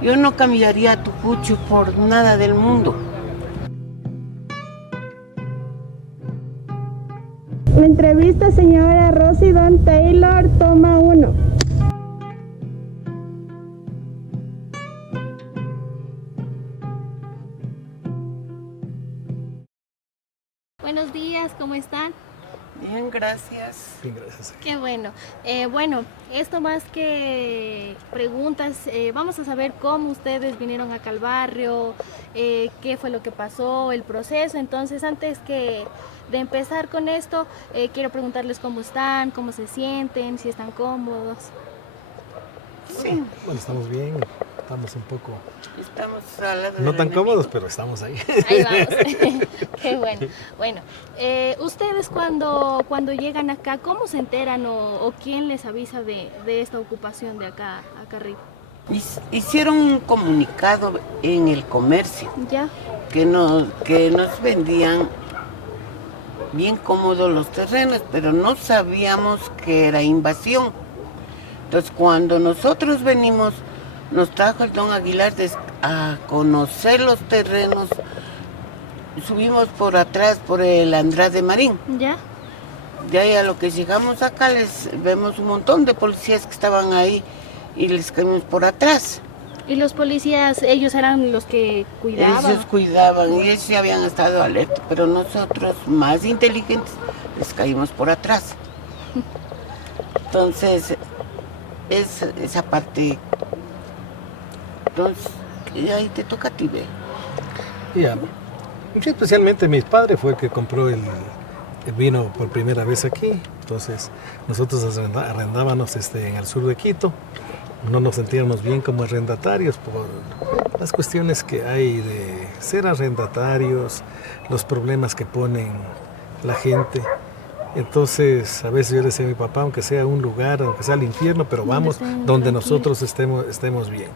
Yo no cambiaría a Tucucho por nada del mundo. La entrevista, señora Rosy Don Taylor, toma 1. Buenos días, ¿cómo están? Bien, gracias. Bien, gracias. Qué bueno. Bueno, esto más que preguntas, vamos a saber cómo ustedes vinieron acá al barrio, qué fue lo que pasó, el proceso. Entonces, antes de empezar con esto, quiero preguntarles cómo están, cómo se sienten, si están cómodos. Sí, Bueno, estamos bien, estamos un poco, estamos al lado no del tan enemigo. cómodos, pero estamos ahí. Ahí vamos. Qué bueno. Bueno, ustedes cuando llegan acá, ¿cómo se enteran o quién les avisa de esta ocupación de acá arriba? Hicieron un comunicado en el comercio ¿Ya? que nos vendían bien cómodos los terrenos, pero no sabíamos que era invasión. Entonces, cuando nosotros venimos, nos trajo el don Aguilar a conocer los terrenos. Subimos por atrás, por el Andrade Marín. ¿Ya? De ahí a lo que llegamos acá, vemos un montón de policías que estaban ahí y les caímos por atrás. ¿Y los policías, ellos eran los que cuidaban? Ellos cuidaban y ellos ya habían estado alerta, pero nosotros, más inteligentes, les caímos por atrás. Entonces, esa parte. Entonces, ahí te toca a ti ver. Ya. Sí, especialmente mi padre fue el que compró el vino por primera vez aquí. Entonces, nosotros arrendábamos en el sur de Quito. No nos sentíamos bien como arrendatarios por las cuestiones que hay de ser arrendatarios, los problemas que ponen la gente. Entonces, a veces yo le decía a mi papá, aunque sea un lugar, aunque sea el infierno, pero vamos donde nosotros estemos bien.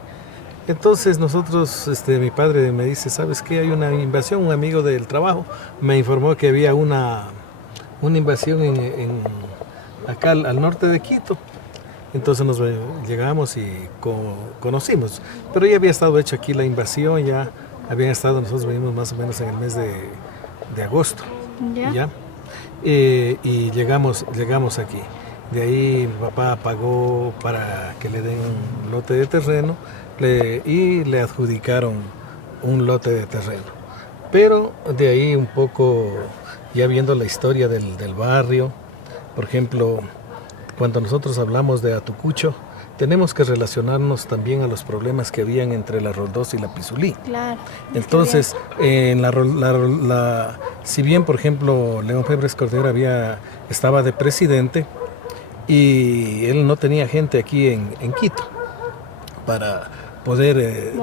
Entonces nosotros, mi padre me dice, ¿sabes qué? Hay una invasión, un amigo del trabajo me informó que había una invasión acá al norte de Quito. Entonces llegamos y conocimos, pero ya había estado hecha aquí la invasión, ya habían estado, nosotros venimos más o menos en el mes de agosto, ¿ya? Y llegamos aquí. De ahí mi papá pagó para que le den un lote de terreno y le adjudicaron un lote de terreno. Pero de ahí un poco, ya viendo la historia del barrio, por ejemplo, cuando nosotros hablamos de Atucucho, tenemos que relacionarnos también a los problemas que habían entre la Roldós y la Pizulí. Claro. Entonces, si bien, por ejemplo, León Febres Cordero estaba de presidente y él no tenía gente aquí en Quito para poder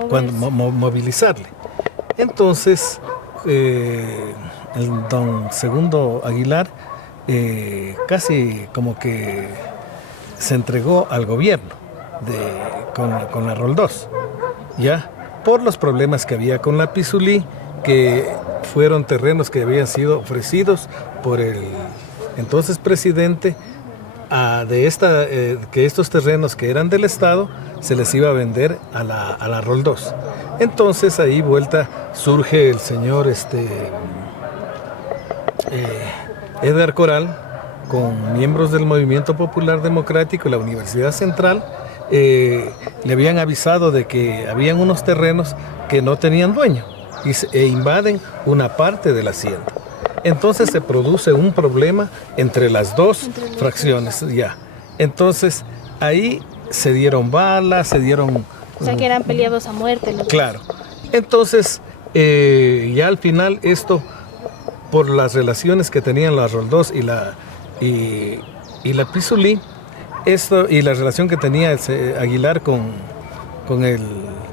movilizarle. Entonces, el don Segundo Aguilar casi como que se entregó al gobierno con la Roldós, ¿ya? Por los problemas que había con la Pizulí, que fueron terrenos que habían sido ofrecidos por el entonces presidente que estos terrenos que eran del Estado se les iba a vender a la Roldós. Entonces ahí surge el señor Edgar Coral con miembros del Movimiento Popular Democrático y la Universidad Central. Le habían avisado de que habían unos terrenos que no tenían dueño e invaden una parte de la hacienda. Entonces se produce un problema entre las dos fracciones, ya. Entonces ahí se dieron balas, O sea que eran peleados a muerte. Claro. Entonces ya al final esto, por las relaciones que tenían la Roldós y la Pizulí, y la relación que tenía Aguilar con el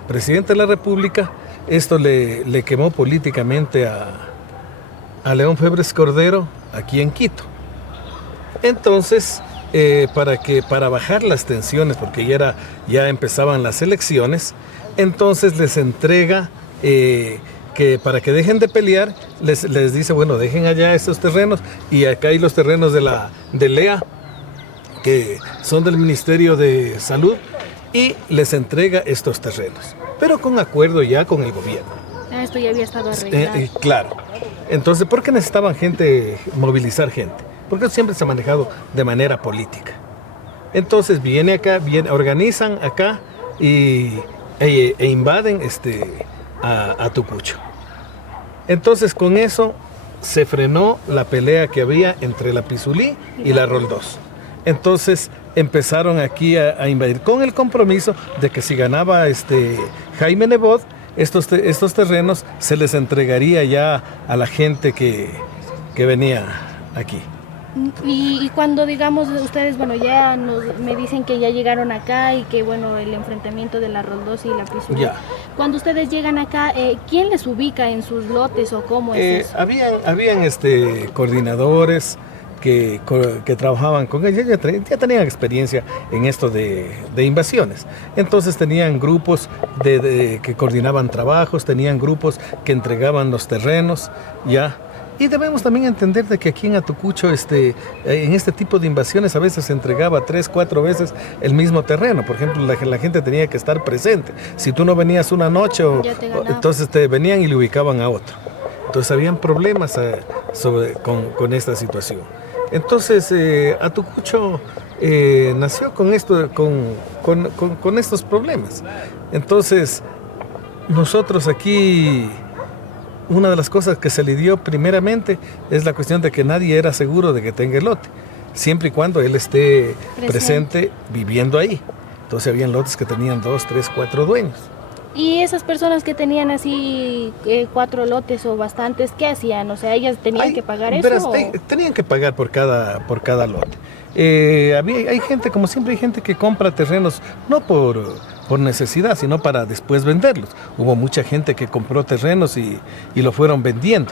presidente de la República, esto le quemó políticamente a León Febres Cordero aquí en Quito. Entonces, para bajar las tensiones, porque ya empezaban las elecciones, entonces les entrega que para que dejen de pelear, les dice, bueno, dejen allá estos terrenos, y acá hay los terrenos de Lea, que son del Ministerio de Salud, y les entrega estos terrenos. pero con acuerdo ya con el gobierno. Esto ya había estado arreglado. Claro. Entonces, ¿por qué necesitaban movilizar gente? Porque siempre se ha manejado de manera política. Entonces viene acá, organizan acá e invaden a Tucucho. Entonces con eso se frenó la pelea que había entre la Pizulí y la Roldós. Entonces empezaron aquí a invadir con el compromiso de que si ganaba Jaime Nebot, estos terrenos se les entregaría ya a la gente que venía aquí. Y cuando digamos ustedes, bueno, ya me dicen que ya llegaron acá y que bueno, el enfrentamiento de la Roldós y la Pizulí. Ya. Cuando ustedes llegan acá, ¿quién les ubica en sus lotes o cómo es eso? Habían coordinadores que trabajaban con ellos, ya tenían experiencia en esto de invasiones. Entonces tenían grupos que coordinaban trabajos, tenían grupos que entregaban los terrenos, ya. Y debemos también entender de que aquí en Atucucho, en este tipo de invasiones a veces se entregaba 3, 4 veces el mismo terreno. Por ejemplo, la gente tenía que estar presente. Si tú no venías una noche, entonces te venían y le ubicaban a otro. Entonces habían problemas con esta situación. Entonces Atucucho nació con estos problemas. Entonces nosotros aquí, una de las cosas que se le dio primeramente es la cuestión de que nadie era seguro de que tenga el lote, siempre y cuando él esté presente viviendo ahí. Entonces habían lotes que tenían 2, 3, 4 dueños. Y esas personas que tenían así 4 lotes o bastantes, ¿qué hacían? O sea, ¿ellas tenían que pagar eso? Tenían que pagar por cada lote. Hay gente, como siempre, hay gente que compra terrenos no por necesidad, sino para después venderlos. Hubo mucha gente que compró terrenos y lo fueron vendiendo.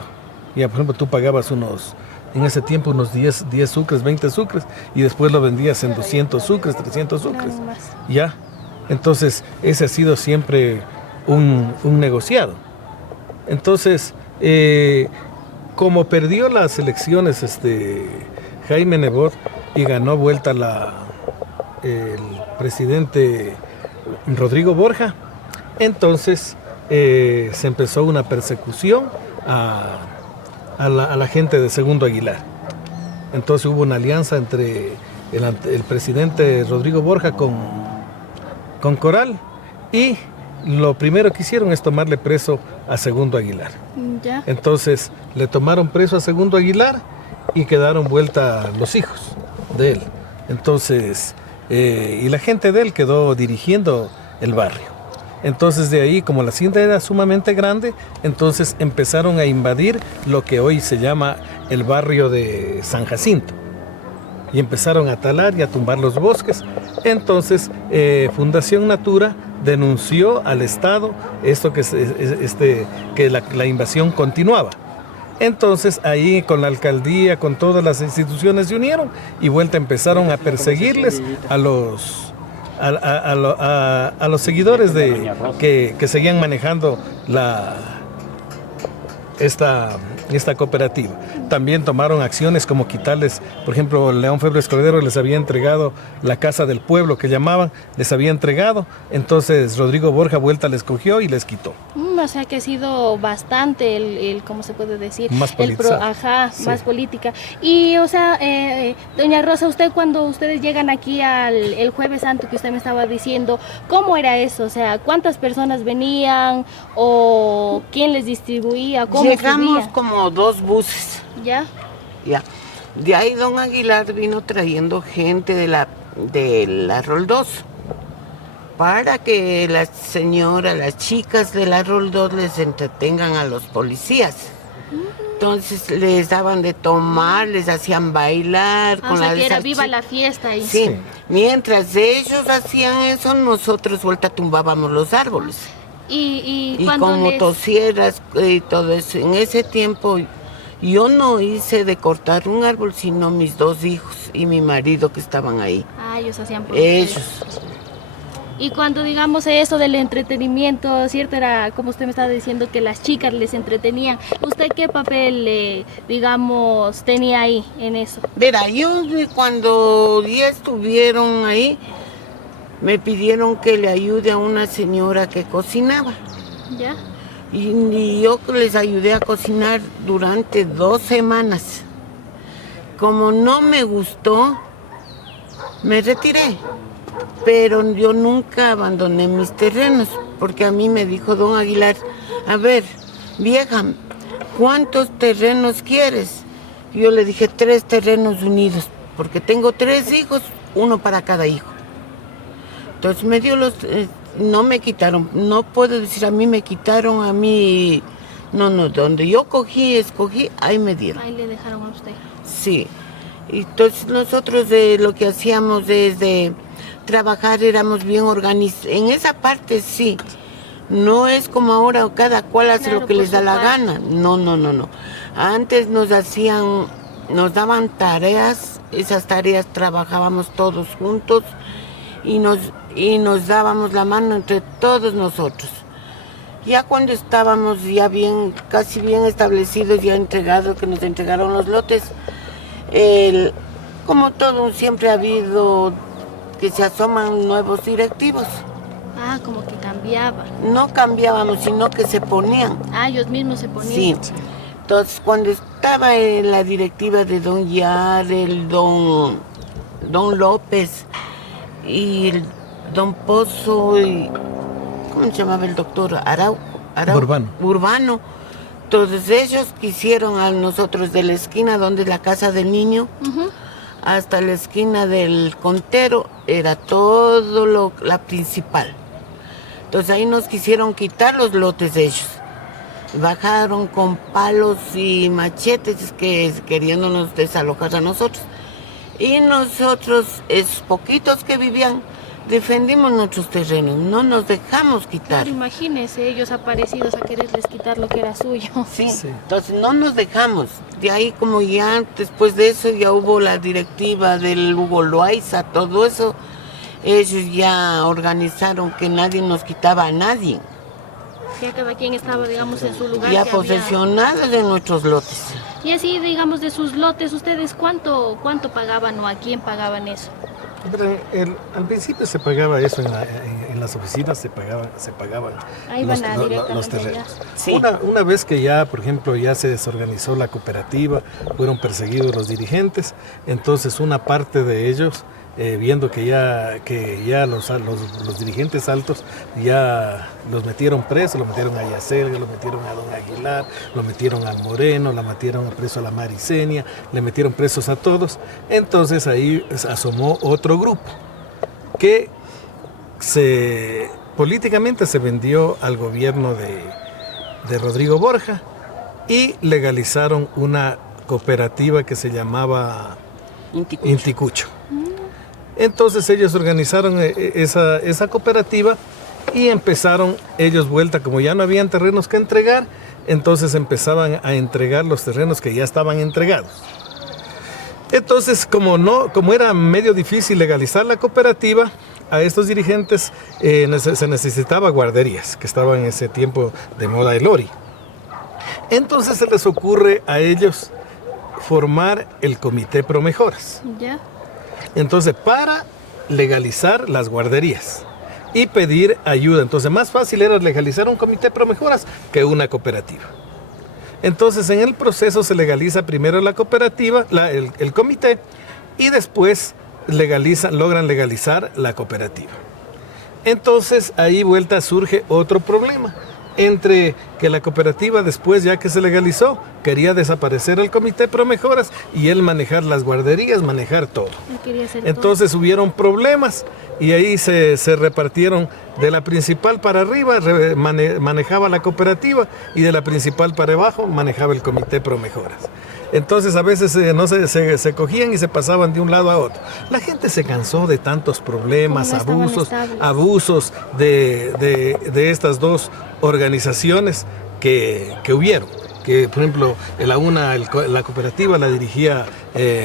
Ya, por ejemplo, tú pagabas en ese tiempo unos 10 sucres, 20 sucres, y después lo vendías en 200 sucres, 300 sucres. Ya. Entonces, ese ha sido siempre un negociado. Entonces, como perdió las elecciones Jaime Nebot y ganó vuelta el presidente Rodrigo Borja, entonces se empezó una persecución a la gente de Segundo Aguilar. Entonces hubo una alianza entre el presidente Rodrigo Borja con Coral, y lo primero que hicieron es tomarle preso a Segundo Aguilar. Ya. Entonces le tomaron preso a Segundo Aguilar y quedaron vuelta los hijos de él. Entonces, y la gente de él quedó dirigiendo el barrio. Entonces de ahí, como la hacienda era sumamente grande, entonces empezaron a invadir lo que hoy se llama el barrio de San Jacinto. Y empezaron a talar y a tumbar los bosques. Entonces Fundación Natura denunció al Estado esto que la invasión continuaba. Entonces ahí con la alcaldía, con todas las instituciones se unieron y empezaron a perseguirles a los seguidores que seguían manejando esta cooperativa. También tomaron acciones como quitarles, por ejemplo, León Febres Cordero les había entregado la casa del pueblo que llamaban, les había entregado, entonces Rodrigo Borja vuelta les cogió y les quitó. O sea que ha sido bastante el ¿cómo se puede decir? Más politizado. Sí. Más política. Y o sea, doña Rosa, usted cuando ustedes llegan aquí el Jueves Santo que usted me estaba diciendo, ¿cómo era eso? O sea, ¿cuántas personas venían o quién les distribuía? ¿Cómo llegamos subía? Como 2 buses. ¿Ya? Ya. De ahí don Aguilar vino trayendo gente de la Roldós para que las chicas de la Roldós les entretengan a los policías. Entonces les daban de tomar, les hacían bailar. O sea que era viva la fiesta ahí. Sí. Mientras ellos hacían eso, nosotros vuelta tumbábamos los árboles. Y como tosieras y todo eso. En ese tiempo yo no hice de cortar un árbol, sino mis 2 hijos y mi marido que estaban ahí. Ellos hacían ellos. Y cuando digamos eso del entretenimiento, ¿cierto? Era como usted me estaba diciendo que las chicas les entretenían. ¿Usted qué papel, digamos, tenía ahí en eso? Verá, yo cuando ya estuvieron ahí, me pidieron que le ayude a una señora que cocinaba. ¿Ya? Y yo les ayudé a cocinar durante 2 semanas. Como no me gustó, me retiré. Pero yo nunca abandoné mis terrenos, porque a mí me dijo don Aguilar, a ver, vieja, ¿cuántos terrenos quieres? Yo le dije 3 terrenos unidos, porque tengo 3 hijos, 1 para cada hijo. Entonces me dio no me quitaron, no puedo decir a mí me quitaron, a mí, no, donde yo escogí, ahí me dieron. Ahí le dejaron a usted. Sí, entonces nosotros lo que hacíamos desde trabajar éramos bien organizados, en esa parte sí, no es como ahora cada cual hace Claro, lo que por les da su la parte. gana, no. Antes nos daban tareas, esas tareas trabajábamos todos juntos y nos dábamos la mano entre todos nosotros. Ya cuando estábamos ya casi bien establecidos, ya entregados, que nos entregaron los lotes, como todo, siempre ha habido que se asoman nuevos directivos. Ah, como que cambiaba. No cambiábamos, sino que se ponían. Ah, ellos mismos se ponían. Sí. Entonces, cuando estaba en la directiva de don Yar, el don López y el don Pozo, y, ¿cómo se llamaba el doctor? Urbano. Todos ellos quisieron a nosotros de la esquina donde es la casa del niño, Ujú. hasta la esquina del Contero, era todo la principal. Entonces ahí nos quisieron quitar los lotes de ellos. Bajaron con palos y machetes queriéndonos desalojar a nosotros. Y nosotros, esos poquitos que vivían, defendimos nuestros terrenos, no nos dejamos quitar. Claro, imagínense, ellos aparecidos a quererles quitar lo que era suyo. Sí, Sí. entonces no nos dejamos. De ahí como ya después de eso ya hubo la directiva del Hugo Loaiza, todo eso, ellos ya organizaron que nadie nos quitaba a nadie. Que cada quien estaba, digamos, en su lugar. Ya que había- posesionados de nuestros lotes. Y así, digamos, de sus lotes, ¿ustedes cuánto pagaban o a quién pagaban eso? Pero al principio se pagaba eso en las oficinas, se pagaban Ahí van a directamente los terrenos. allá. Sí. Una vez que ya, por ejemplo, ya se desorganizó la cooperativa, fueron perseguidos los dirigentes, entonces una parte de ellos, viendo que ya los dirigentes altos ya los metieron presos, los metieron a Yacelga, los metieron a don Aguilar, los metieron a Moreno, la metieron preso a la Maricenia, le metieron presos a todos. Entonces ahí asomó otro grupo que políticamente se vendió al gobierno de Rodrigo Borja y legalizaron una cooperativa que se llamaba Inticucho. Entonces ellos organizaron esa cooperativa y empezaron ellos vuelta, como ya no habían terrenos que entregar, entonces empezaban a entregar los terrenos que ya estaban entregados. Entonces, como era medio difícil legalizar la cooperativa, a estos dirigentes se necesitaba guarderías, que estaban en ese tiempo de moda el Lori. Entonces se les ocurre a ellos formar el Comité Promejoras. ¿Ya? Entonces, para legalizar las guarderías y pedir ayuda. Entonces, más fácil era legalizar un comité Promejoras que una cooperativa. Entonces, en el proceso se legaliza primero la cooperativa, el comité, y después logran legalizar la cooperativa. Entonces, ahí vuelta surge otro problema. Entre que la cooperativa después, ya que se legalizó, quería desaparecer el comité Promejoras y él manejar las guarderías, manejar todo. Él quería hacer Entonces hubieron problemas y ahí se repartieron de la principal para arriba, manejaba la cooperativa y de la principal para abajo manejaba el comité Promejoras. Entonces a veces se cogían y se pasaban de un lado a otro. La gente se cansó de tantos problemas, Como no estaban estables. abusos de estas dos organizaciones que hubieron. Que por ejemplo la cooperativa la dirigía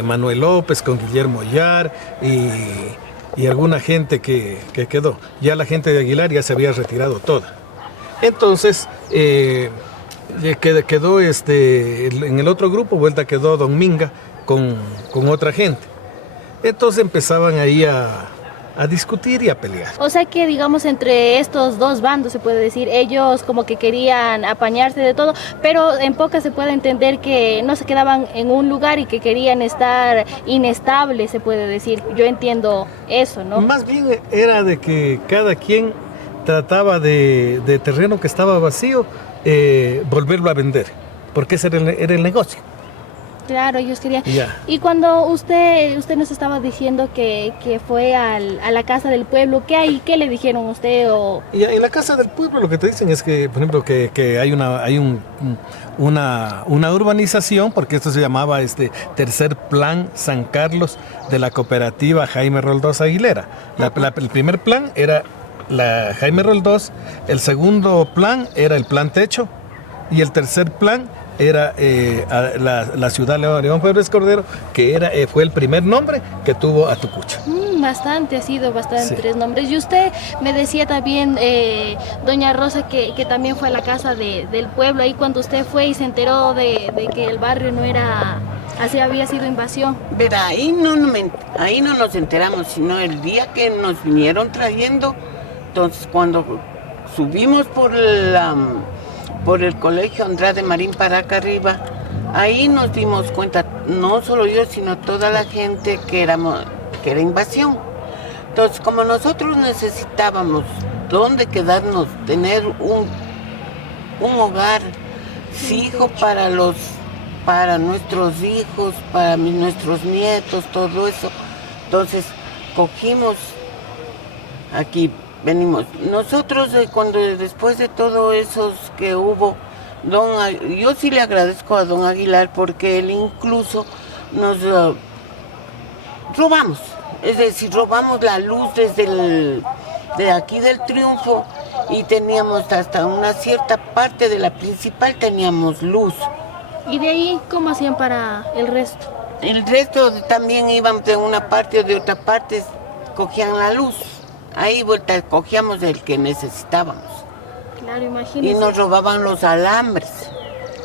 Manuel López con Guillermo Yar y alguna gente que quedó. Ya la gente de Aguilar ya se había retirado toda. Entonces quedó en el otro grupo, vuelta quedó don Minga con otra gente. Entonces empezaban ahí a discutir y a pelear. O sea que, digamos, entre estos dos bandos, se puede decir, ellos como que querían apañarse de todo, pero en pocas se puede entender que no se quedaban en un lugar y que querían estar inestables, se puede decir. Yo entiendo eso, ¿no? Más bien era de que cada quien trataba de terreno que estaba vacío, volverlo a vender, porque ese era el negocio. Claro, ellos querían. Ya. Y cuando usted nos estaba diciendo que fue a la casa del pueblo, ¿qué le dijeron a usted? Y en la casa del pueblo lo que te dicen es que, por ejemplo, que hay una urbanización, porque esto se llamaba Tercer Plan San Carlos de la cooperativa Jaime Roldós Aguilera. El primer plan era la Jaime Roldós, el segundo plan era el Plan Techo y el tercer plan era la ciudad León Febres Cordero, que fue el primer nombre que tuvo Atucucho. Ha sido bastantes Sí. nombres. Y usted me decía también, doña Rosa, que también fue a la casa del pueblo, ahí cuando usted fue y se enteró de que el barrio no era, así había sido invasión. Verá, ahí no nos enteramos, sino el día que nos vinieron trayendo. Entonces, cuando subimos por el colegio Andrade Marín para acá arriba, ahí nos dimos cuenta, no solo yo, sino toda la gente que era invasión. Entonces, como nosotros necesitábamos dónde quedarnos, tener un hogar fijo para nuestros hijos, para nuestros nietos, todo eso, entonces cogimos aquí. Venimos. Nosotros después de todo eso que hubo, yo sí le agradezco a don Aguilar porque él incluso nos robamos. Es decir, robamos la luz de aquí del Triunfo y teníamos hasta una cierta parte de la principal teníamos luz. ¿Y de ahí cómo hacían para el resto? El resto también iban de una parte o de otra parte, cogían la luz. Ahí cogíamos el que necesitábamos. Claro, imagínese. Y nos robaban los alambres.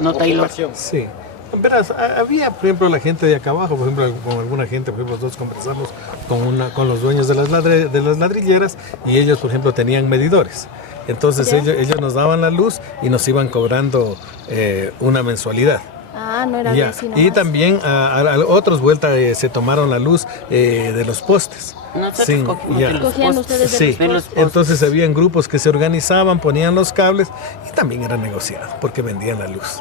¿No, Taylor? Sí. Verás, había, por ejemplo, la gente de acá abajo, por ejemplo, con alguna gente, por ejemplo, nosotros conversamos con los dueños de las ladrilleras y ellos, por ejemplo, tenían medidores. Entonces ellos nos daban la luz y nos iban cobrando una mensualidad. Ah, no era Ya. así Y nomás. también a otros vueltas se tomaron la luz de los postes. Nosotros Sí, cogimos ya. de los Cogían postes. ustedes de Sí, de los postes. entonces habían grupos que se organizaban, ponían los cables y también era negociado porque vendían la luz.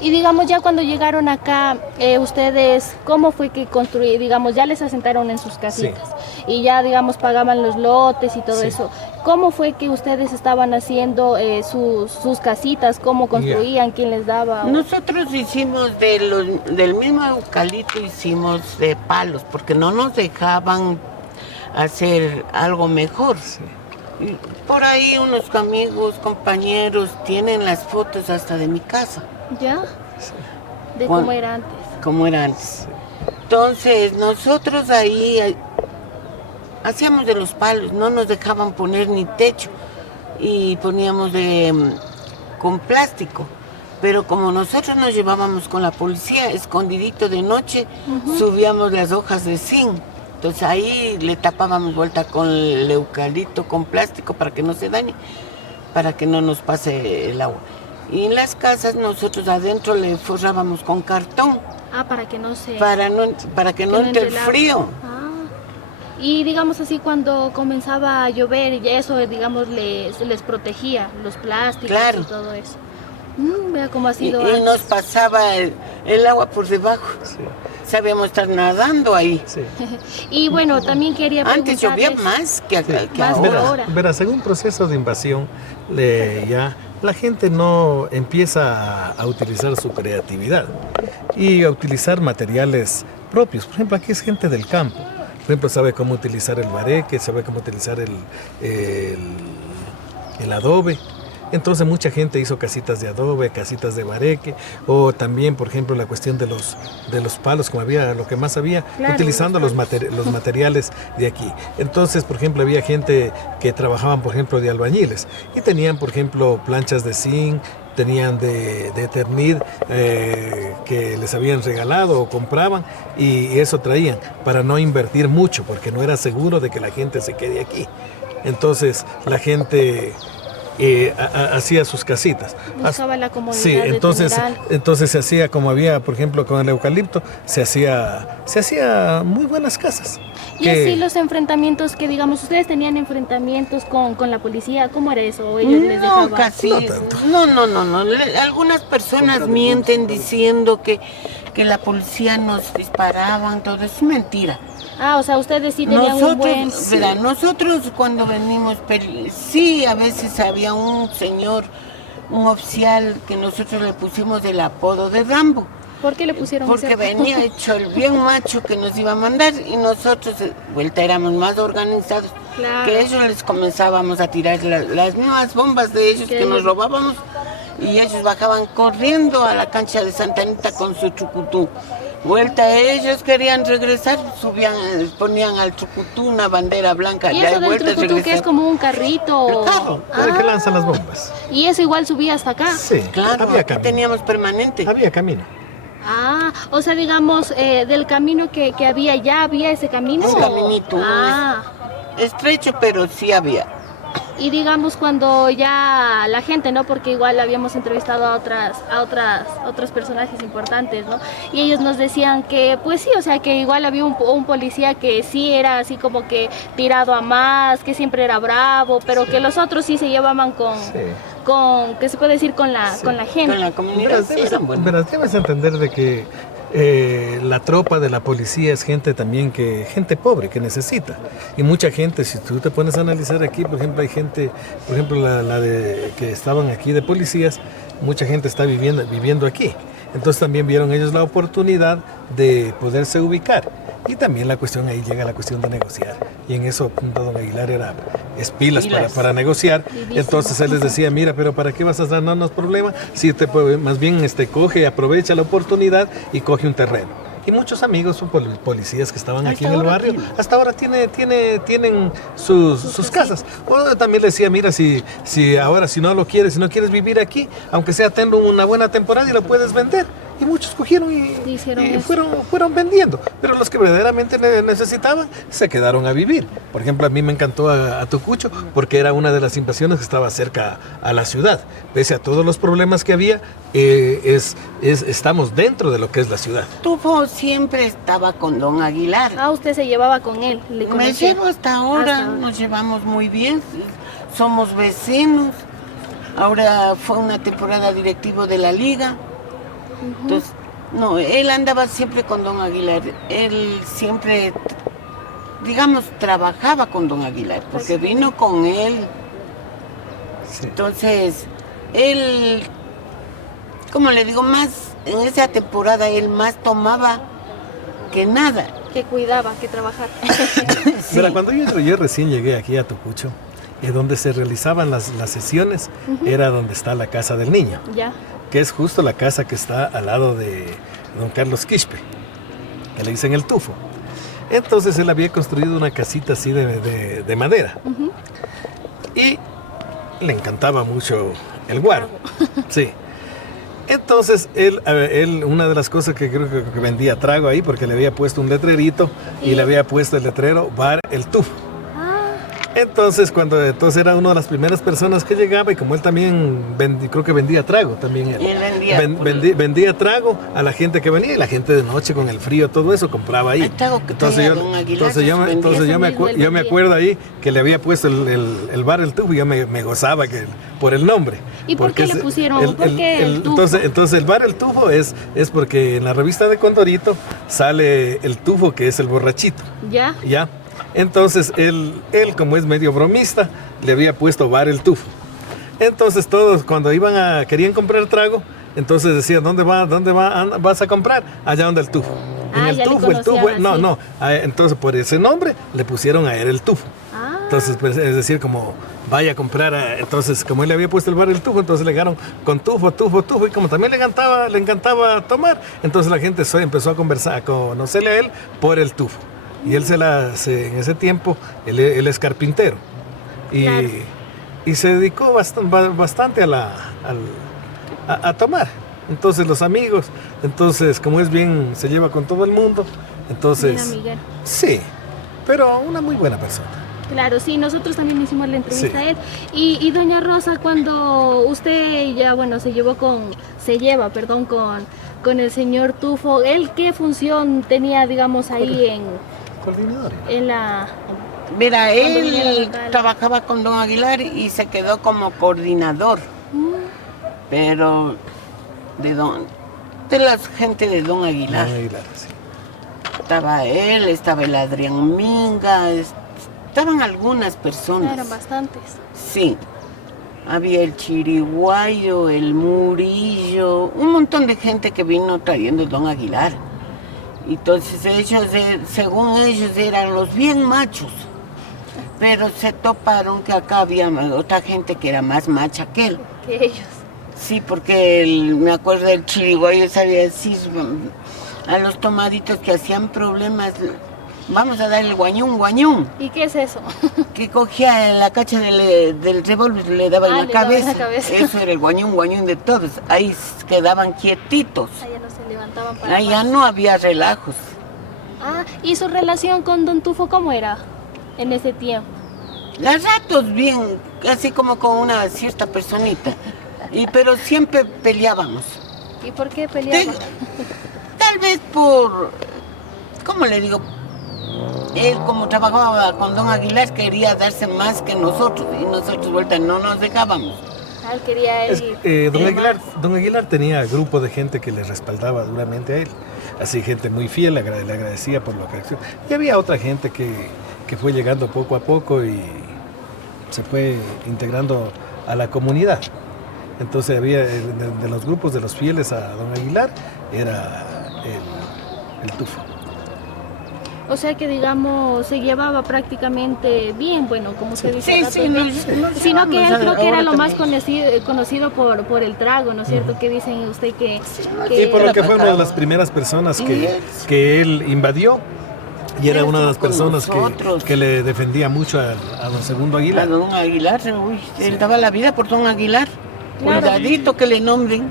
Y digamos, ya cuando llegaron acá, ustedes, ¿cómo fue que construyeron? Digamos, ya les asentaron en sus casitas y ya, digamos, pagaban los lotes y todo Sí. eso. ¿Cómo fue que ustedes estaban haciendo sus casitas? ¿Cómo construían? ¿Quién les daba? Nosotros hicimos del mismo eucalipto, hicimos de palos, porque no nos dejaban hacer algo mejor. Y por ahí unos amigos, compañeros, tienen las fotos hasta de mi casa. ¿Ya? De Juan- cómo era antes. Como era antes. Entonces, nosotros ahí hacíamos de los palos, no nos dejaban poner ni techo y poníamos con plástico. Pero como nosotros nos llevábamos con la policía, escondidito de noche, subíamos las hojas de zinc. Entonces ahí le tapábamos vuelta con el eucalipto, con plástico para que no se dañe, para que no nos pase el agua. Y en las casas nosotros adentro le forrábamos con cartón Ah, para que no se... para que no entre el agua. frío. Ah. Y digamos así, cuando comenzaba a llover, y eso, digamos, les protegía los plásticos Claro. y todo eso. Vea cómo ha Y sido nos antes. pasaba el agua por debajo. Sí, Sabíamos estar nadando ahí. sí. Y bueno, también quería Antes llovía preguntarles- más que Más ahora. ahora. Verás, en un proceso de invasión, ya la gente no empieza a utilizar su creatividad y a utilizar materiales propios. Por ejemplo, aquí es gente del campo. Por ejemplo, sabe cómo utilizar el bareque, sabe cómo utilizar el adobe. Entonces mucha gente hizo casitas de adobe, casitas de bareque, o también, por ejemplo, la cuestión de los palos, como había, lo que más había, Claro, utilizando los los materiales de aquí. Entonces, por ejemplo, había gente que trabajaban, por ejemplo, de albañiles y tenían, por ejemplo, planchas de zinc, tenían de Eternit que les habían regalado o compraban, y eso traían para no invertir mucho, porque no era seguro de que la gente se quede aquí. Entonces la gente hacía sus casitas. Buscaba la comodidad. Sí, de entonces se hacía, como había, por ejemplo, con el eucalipto, se hacía muy buenas casas. Y así los enfrentamientos que, digamos, ustedes tenían enfrentamientos con la policía, ¿cómo era eso? ¿O ellos les dejaban? No, casi. No tanto. No. Algunas personas mienten diciendo que la policía nos disparaban, todo eso es mentira. Ah, o sea, ustedes sí tenían un buen... Verá, nosotros cuando venimos, sí, a veces había un señor, un oficial que nosotros le pusimos el apodo de Rambo. ¿Por qué le pusieron Porque ese apodo? venía hecho el bien macho que nos iba a mandar, y nosotros, vuelta, éramos más organizados. Claro. Que ellos les comenzábamos a tirar las mismas bombas de ellos que nos robábamos, y ellos bajaban corriendo a la cancha de Santa Anita con su trucutú. Vuelta, ellos querían regresar, subían, ponían al trucutú una bandera blanca. ¿Y ya eso de del vuelta trucutú que es como un carrito? El carro. El que lanza las bombas. ¿Y eso igual subía hasta acá? Sí, Claro, había aquí camino. teníamos permanente. Había camino. Ah, o sea, digamos, del camino que había, ¿ya había ese camino? Un caminito, Ah, estrecho, pero sí había. y digamos cuando ya la gente, ¿no? Porque igual habíamos entrevistado a otros personajes importantes, ¿no? Y ellos nos decían que, pues sí, o sea, que igual había un policía que sí era así como que tirado a más, que siempre era bravo, pero que los otros sí se llevaban con, ¿qué se puede decir? Con la gente. Con la comunidad, sí, eran buenos. Verás, debes entender de que la tropa de la policía es gente también gente pobre que necesita, y mucha gente, si tú te pones a analizar aquí, por ejemplo, hay gente, por ejemplo, la de que estaban aquí de policías, mucha gente está viviendo aquí, entonces también vieron ellos la oportunidad de poderse ubicar, y también la cuestión, ahí llega la cuestión de negociar, y en eso don Aguilar es pilas para negociar. Entonces él les decía, mira, pero ¿para qué vas a darnos problemas? Si más bien coge, aprovecha la oportunidad y coge un terreno. Y muchos amigos son policías que estaban aquí en el barrio, hasta ahora tienen sus casas. O también le decía, mira, si ahora si no quieres vivir aquí, aunque sea ten una buena temporada y lo puedes vender. Y muchos cogieron y fueron vendiendo. Pero los que verdaderamente necesitaban se quedaron a vivir. Por ejemplo, a mí me encantó a Tucucho porque era una de las invasiones que estaba cerca a la ciudad. Pese a todos los problemas que había, estamos dentro de lo que es la ciudad. Tufo siempre estaba con don Aguilar. Ah, usted se llevaba con él. ¿Le Me conocía? llevo hasta ahora, nos llevamos muy bien, somos vecinos. Ahora fue una temporada directivo de la liga. Entonces, no, él andaba siempre con don Aguilar. Él siempre, digamos, trabajaba con don Aguilar, porque vino con él. Sí. Entonces, él, como le digo, más en esa temporada él más tomaba que nada. Que cuidaba, que trabajaba. Sí. Mira, cuando yo recién llegué aquí a Tucucho, donde se realizaban las sesiones, era donde está la casa del niño, Ya. que es justo la casa que está al lado de don Carlos Quispe, que le dicen el Tufo. Entonces él había construido una casita así de madera, y le encantaba mucho el guaro. Sí. Entonces él una de las cosas que creo que vendía trago ahí, porque le había puesto un letrerito y le había puesto el letrero Bar El Tufo. Entonces era una de las primeras personas que llegaba, y como él también creo que vendía trago también él. Él vendía trago a la gente que venía, y la gente de noche con el frío, todo eso compraba ahí. El trago que traía don Aguilar, yo me acuerdo ahí que le había puesto el Bar El Tufo, y yo me gozaba por el nombre. ¿Y por qué le pusieron? ¿Por qué el Tufo? Entonces el Bar El Tufo es porque en la revista de Condorito sale el Tufo, que es el borrachito. Ya. ¿Ya? Entonces él como es medio bromista, le había puesto Bar El Tufo. Entonces todos cuando querían comprar trago, entonces decían, ¿dónde vas a comprar? Allá donde el Tufo. En el ya Tufo, le conocían así. Entonces por ese nombre le pusieron a él el Tufo. Entonces, pues, es decir, como vaya a comprar, entonces como él le había puesto el Bar El Tufo, entonces le llegaron con Tufo, y como también le encantaba tomar, entonces la gente empezó a conocerle a él por el Tufo. Y él en ese tiempo, él es carpintero. Y se dedicó bastante a tomar. Entonces los amigos, entonces como es bien, se lleva con todo el mundo, entonces... Bien amiguero. Sí, pero una muy buena persona. Claro, sí, nosotros también hicimos la entrevista Sí. a él. Y doña Rosa, cuando usted ya, bueno, se lleva, perdón, con el señor Tufo, ¿él qué función tenía, digamos, ahí Coordinador. en la... Mira, Cuando viniera él local. trabajaba con don Aguilar y se quedó como coordinador, pero de la gente de don Aguilar. Aguilar, sí. Estaba él, estaba el Adrián Minga, estaban algunas personas. Eran bastantes. Sí, había el Chiriguayo, el Murillo, un montón de gente que vino trayendo don Aguilar. Entonces ellos, según ellos, eran los bien machos. Pero se toparon que acá había otra gente que era más macha que él. Que ellos. Sí, porque me acuerdo del Chiriguayo sabía decir a los tomaditos que hacían problemas, vamos a dar el guañún, guañún. ¿Y qué es eso? Que cogía la cacha del revólver y le daba en la le daba en la cabeza. cabeza. Eso era el guañún, guañún de todos. Ahí quedaban quietitos. Allá no se levantaban para Ahí ya más. no había relajos. Ah, ¿y su relación con don Tufo cómo era en ese tiempo? Las ratos bien, así como con una cierta personita. Pero siempre peleábamos. ¿Y por qué peleaban? Tal vez por, ¿cómo le digo? Él como trabajaba con don Aguilar quería darse más que nosotros y nosotros vuelta no nos dejábamos. Ah, él quería él. Don Aguilar tenía grupo de gente que le respaldaba duramente a él. Así gente muy fiel, le agradecía por lo que hacía. Y había otra gente que fue llegando poco a poco y se fue integrando a la comunidad. Entonces había de los grupos de los fieles a don Aguilar, era el Tufo. O sea que, digamos, se llevaba prácticamente bien, bueno, como usted dice. Sí, rato, sí, bien. Sino que él creo que era ahora lo más también. conocido por el trago, ¿no es cierto? Que dicen usted que... Y por lo que fue una de Atacado. las primeras personas Sí, que él invadió. Y era Él una de las estuvo con personas nosotros. que le defendía mucho a don Segundo A Aguilar. don Aguilar, uy, él daba la vida por don Aguilar. Claro. Cuidadito que le nombren.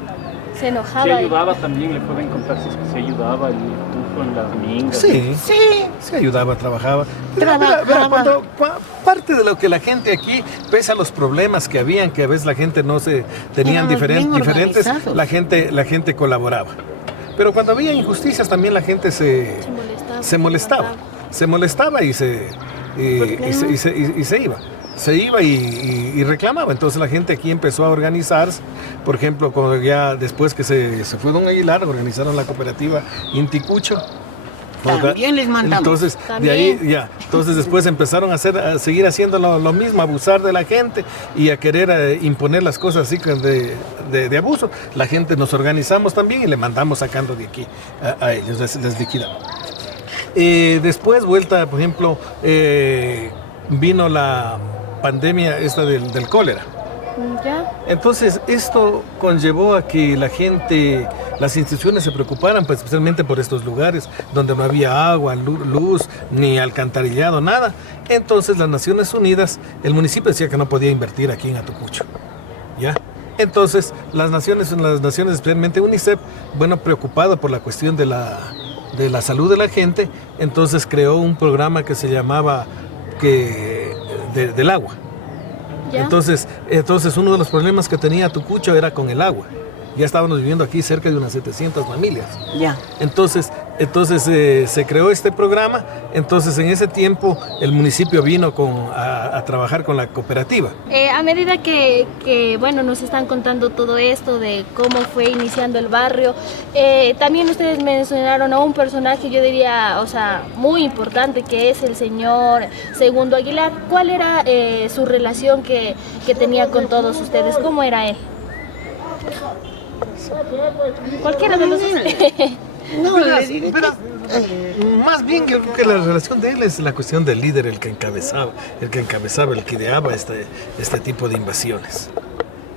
se enojaba. Se ayudaba también, le pueden contar si es que se ayudaba el Tufo en las mingas. Sí, Sí, se ayudaba, trabajaba. Trabajaba. Parte de lo que la gente aquí, pese a los problemas que habían, que a veces la gente no se tenían Éramos bien diferentes, organizados. la gente colaboraba. Pero cuando había injusticias también la gente se molestaba y se iba. Se iba y reclamaba. Entonces la gente aquí empezó a organizarse. Por ejemplo, cuando ya después que se fue don Aguilar, organizaron la cooperativa Inticucho. también les mandamos. Entonces, También. de ahí ya. Entonces después empezaron a seguir haciendo lo mismo, a abusar de la gente y a querer imponer las cosas así de abuso. La gente nos organizamos también y le mandamos sacando de aquí a ellos, les liquidamos. Después, vuelta, por ejemplo, vino la pandemia esta del cólera. ¿Ya? Entonces esto conllevó a que la gente, las instituciones se preocuparan, pues, especialmente por estos lugares donde no había agua, luz, ni alcantarillado, nada. Entonces las Naciones Unidas, el municipio decía que no podía invertir aquí en Atucucho, ¿ya? Entonces las naciones, especialmente UNICEF, bueno, preocupado por la cuestión de la salud de la gente, entonces creó un programa que se llamaba del agua. ¿Ya? Entonces uno de los problemas que tenía Atucucho era con el agua. Ya estábamos viviendo aquí cerca de unas 700 familias. Ya. Entonces se creó este programa. Entonces en ese tiempo el municipio vino a trabajar con la cooperativa. A medida que, bueno, nos están contando todo esto de cómo fue iniciando el barrio, también ustedes mencionaron a un personaje, yo diría, o sea, muy importante, que es el señor Segundo Aguilar. ¿Cuál era su relación que tenía con todos ustedes? ¿Cómo era él? Cualquiera de los dos. No, le diré Pero, más bien yo creo que la relación de él es la cuestión del líder, el que encabezaba, el que ideaba este tipo de invasiones.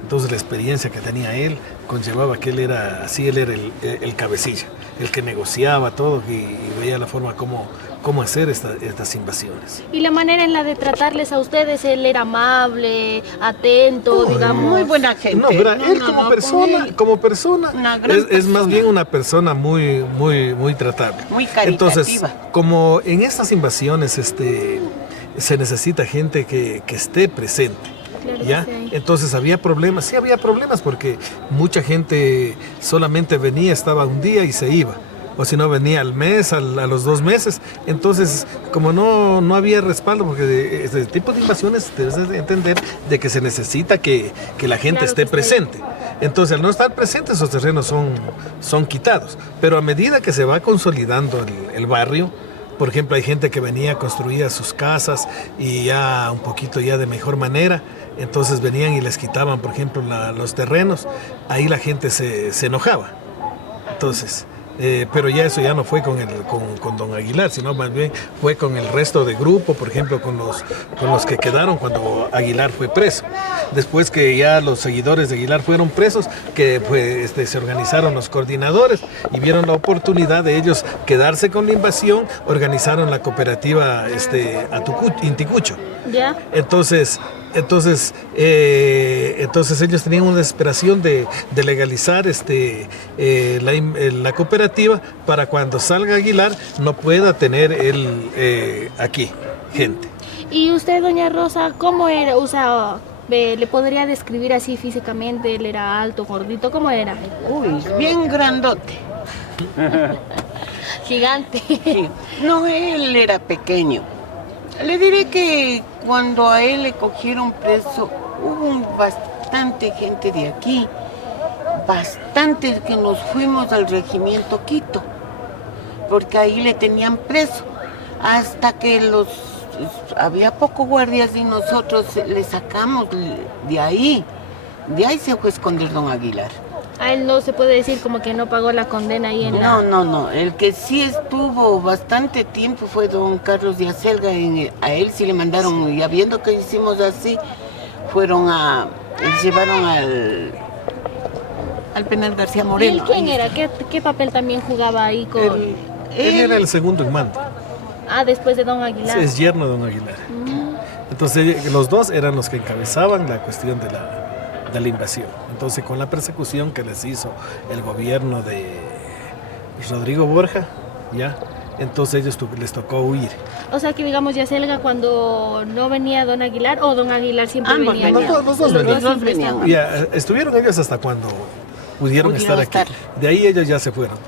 Entonces la experiencia que tenía él conllevaba que él era el cabecilla, el que negociaba todo y veía la forma como cómo hacer estas invasiones. Y la manera en la de tratarles a ustedes, él era amable, atento, digamos. Muy buena gente. No, pero él como persona Una gran es más persona. bien una persona muy tratable. Muy caritativa. Entonces, como en estas invasiones se necesita gente que esté presente. Claro, ¿Ya? sí. Entonces había problemas porque mucha gente solamente venía, estaba un día y se iba. O si no, venía al mes, a los 2 meses. Entonces, como no había respaldo, porque de este tipo de invasiones debes de entender de que se necesita que la gente Claro, esté que esté presente. Entonces, al no estar presente, esos terrenos son quitados. Pero a medida que se va consolidando el barrio, por ejemplo, hay gente que venía, construía sus casas y ya un poquito ya de mejor manera. Entonces venían y les quitaban, por ejemplo, los terrenos. Ahí la gente se enojaba. Entonces, pero ya eso ya no fue con don Aguilar, sino más bien fue con el resto de grupo, por ejemplo, con los que quedaron cuando Aguilar fue preso. Después que ya los seguidores de Aguilar fueron presos, que se organizaron los coordinadores y vieron la oportunidad de ellos quedarse con la invasión, organizaron la cooperativa Inticucho. ¿Ya? Entonces ellos tenían una desesperación de legalizar la cooperativa para cuando salga Aguilar no pueda tener él aquí gente. ¿Y usted, doña Rosa, cómo era? O sea, ¿le podría describir así físicamente? ¿Él era alto, gordito? ¿Cómo era? Uy, bien grandote. Gigante. Sí. No, él era pequeño. Le diré que cuando a él le cogieron preso, hubo bastante gente de aquí, bastante que nos fuimos al regimiento Quito, porque ahí le tenían preso, hasta que había pocos guardias y nosotros le sacamos de ahí se fue a esconder don Aguilar. A él no se puede decir como que no pagó la condena ahí en la... No, el que sí estuvo bastante tiempo fue don Carlos de Acelga, a él sí le mandaron, ya viendo que hicimos así, llevaron al penal García ¿Y Moreno. él quién era? ¿Qué papel también jugaba ahí con...? Él era el segundo en mando. Después de don Aguilar. Es yerno de don Aguilar. Entonces los dos eran los que encabezaban la cuestión de la invasión. Entonces con la persecución que les hizo el gobierno de Rodrigo Borja, ¿ya? Entonces ellos les tocó huir. O sea que digamos Yacelga cuando no venía don Aguilar o don Aguilar siempre Ambos venía. venían. Los dos venían. siempre venían. estaban. Ya, estuvieron ellos hasta cuando pudieron estar aquí. De ahí ellos ya se fueron.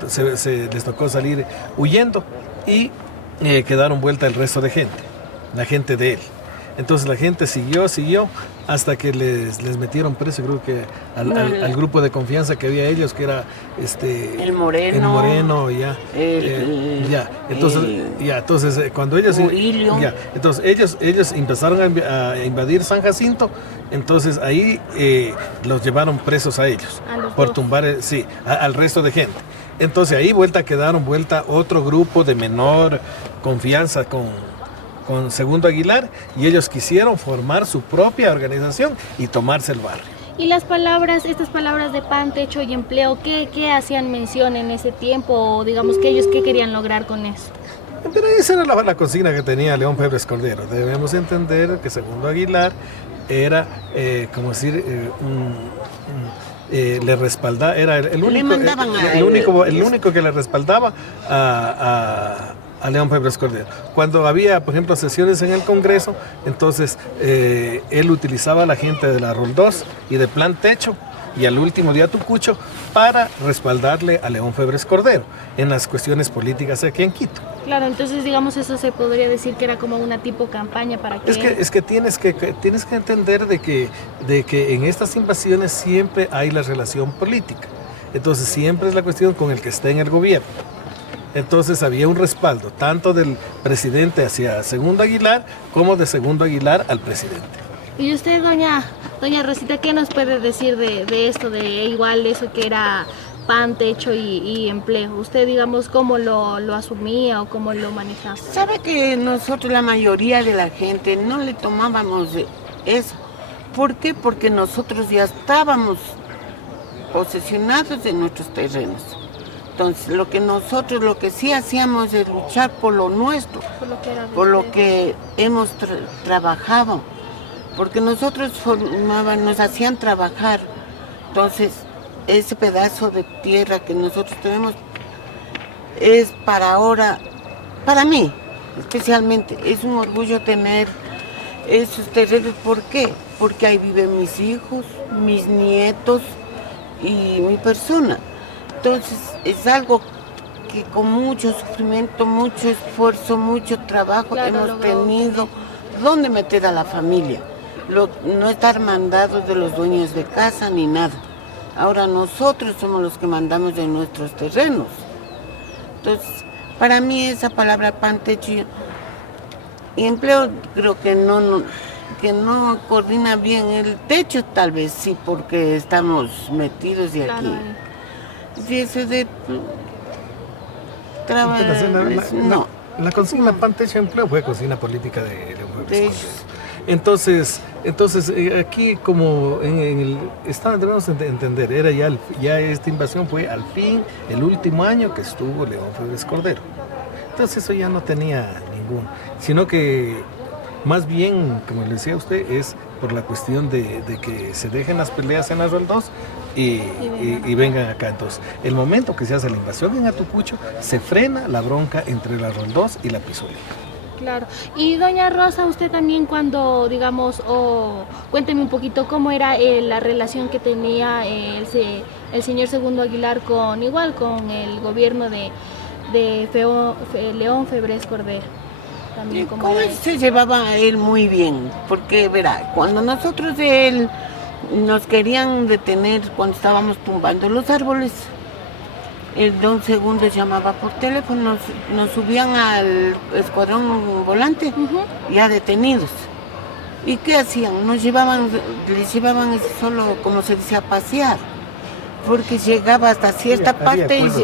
Les tocó salir huyendo y quedaron vuelta el resto de gente, la gente de él. Entonces la gente siguió hasta que les metieron preso, creo que al grupo de confianza que había ellos, que era el Moreno, ya. Entonces cuando ellos ellos empezaron a invadir San Jacinto, entonces ahí los llevaron presos a ellos por tumbar al resto de gente. Entonces ahí quedaron otro grupo de menor confianza con Segundo Aguilar, y ellos quisieron formar su propia organización y tomarse el barrio. Y estas palabras de pan, techo y empleo, ¿qué hacían mención en ese tiempo? O digamos que ellos, ¿qué querían lograr con eso? Pero esa era la consigna que tenía León Febres Cordero. Debemos entender que Segundo Aguilar era, le respaldaba, era el único que le respaldaba a León Febres Cordero. Cuando había, por ejemplo, sesiones en el Congreso, entonces él utilizaba a la gente de la RUL 2 y de Plan Techo y al último día Tucucho para respaldarle a León Febres Cordero en las cuestiones políticas aquí en Quito. Claro, entonces digamos eso se podría decir que era como una tipo campaña para que... Es que tienes que entender de que en estas invasiones siempre hay la relación política. Entonces siempre es la cuestión con el que está en el gobierno. Entonces había un respaldo tanto del presidente hacia Segundo Aguilar como de Segundo Aguilar al presidente. Y usted, doña Rosita, ¿qué nos puede decir de esto, de igual eso que era pan, techo y empleo? Usted, digamos, ¿cómo lo asumía o cómo lo manejaba? Sabe que nosotros, la mayoría de la gente, no le tomábamos eso. ¿Por qué? Porque nosotros ya estábamos posesionados de nuestros terrenos. Entonces, lo que sí hacíamos es luchar por lo nuestro, Por lo que era de por lo usted. que hemos trabajado, porque nosotros nos hacían trabajar. Entonces, ese pedazo de tierra que nosotros tenemos es para ahora, para mí especialmente, es un orgullo tener esos terrenos. ¿Por qué? Porque ahí viven mis hijos, mis nietos y mi persona. Entonces, es algo que con mucho sufrimiento, mucho esfuerzo, mucho trabajo Claro, hemos logró tenido dónde meter a la familia. No estar mandados de los dueños de casa ni nada. Ahora nosotros somos los que mandamos de nuestros terrenos. Entonces, para mí esa palabra pan, techo y empleo creo que no coordina bien. El techo tal vez sí, porque estamos metidos de Claro, aquí. Si eso de trabajo, no. La consigna pan, techo, empleo fue consigna política de León Febres De Cordero. Entonces aquí como en el Estado debemos entender, era ya esta invasión fue al fin el último año que estuvo León Febres Cordero. Entonces eso ya no tenía ningún, sino que más bien, como le decía a usted, es por la cuestión de que se dejen las peleas en Arroldós y vengan acá. Entonces, el momento que se hace la invasión en Atucucho, se frena la bronca entre la Arroldós y la Pizolina. Claro. Y doña Rosa, usted también cuando, digamos, cuénteme un poquito cómo era la relación que tenía el señor Segundo Aguilar con el gobierno de León Febres Cordero. También Y cómo con era él eso. se llevaba él muy bien, porque verá, cuando nosotros de él nos querían detener cuando estábamos tumbando los árboles, el don Segundo llamaba por teléfono, nos subían al escuadrón volante, ya detenidos. ¿Y qué hacían? Les llevaban solo, como se dice, a pasear, porque llegaba hasta cierta había parte acuerdo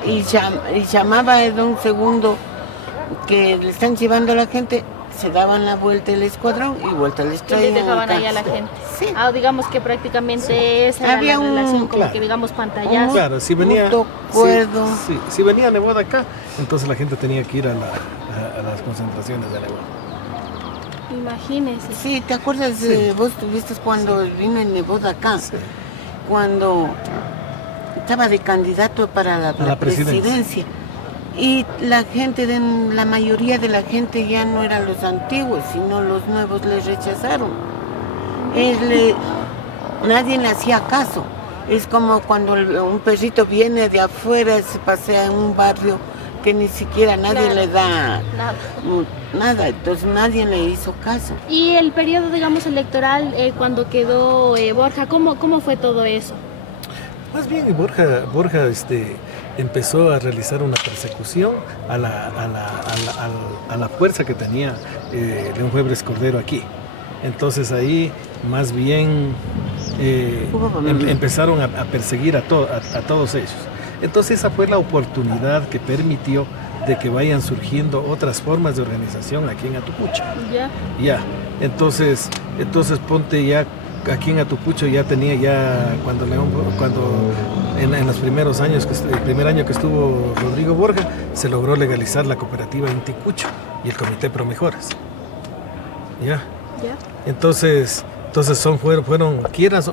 y llamaba el don Segundo que le están llevando a la gente, se daban la vuelta el escuadrón y vuelta les Y traían. les dejaban acá. ahí a la gente. Sí. Digamos que prácticamente esa era Había la relación, como claro. que digamos pantallazo. Claro, si venía, Mutuo acuerdo. si venía Neboda acá, entonces la gente tenía que ir a las concentraciones de Neboda. Imagínese. Sí, ¿te acuerdas? Sí. Vos tuviste cuando vino el Neboda acá, Sí. cuando estaba de candidato para la presidencia. Y la mayoría de la gente ya no eran los antiguos, sino los nuevos les rechazaron. Nadie le hacía caso. Es como cuando un perrito viene de afuera, se pasea en un barrio que ni siquiera nadie Claro. le da Nada. nada, entonces nadie le hizo caso. Y el periodo, digamos, electoral, cuando quedó Borja, ¿cómo fue todo eso? Más bien Borja empezó a realizar una persecución a la fuerza que tenía León Febres Cordero aquí. Entonces ahí más bien empezaron a perseguir a todos ellos. Entonces esa fue la oportunidad que permitió de que vayan surgiendo otras formas de organización aquí en Atucucho. Ya. Entonces ponte ya aquí en Atucucho cuando en los primeros años, el primer año que estuvo Rodrigo Borja, se logró legalizar la cooperativa Inticucho y el Comité Pro Mejoras. Ya. Entonces fueron quieras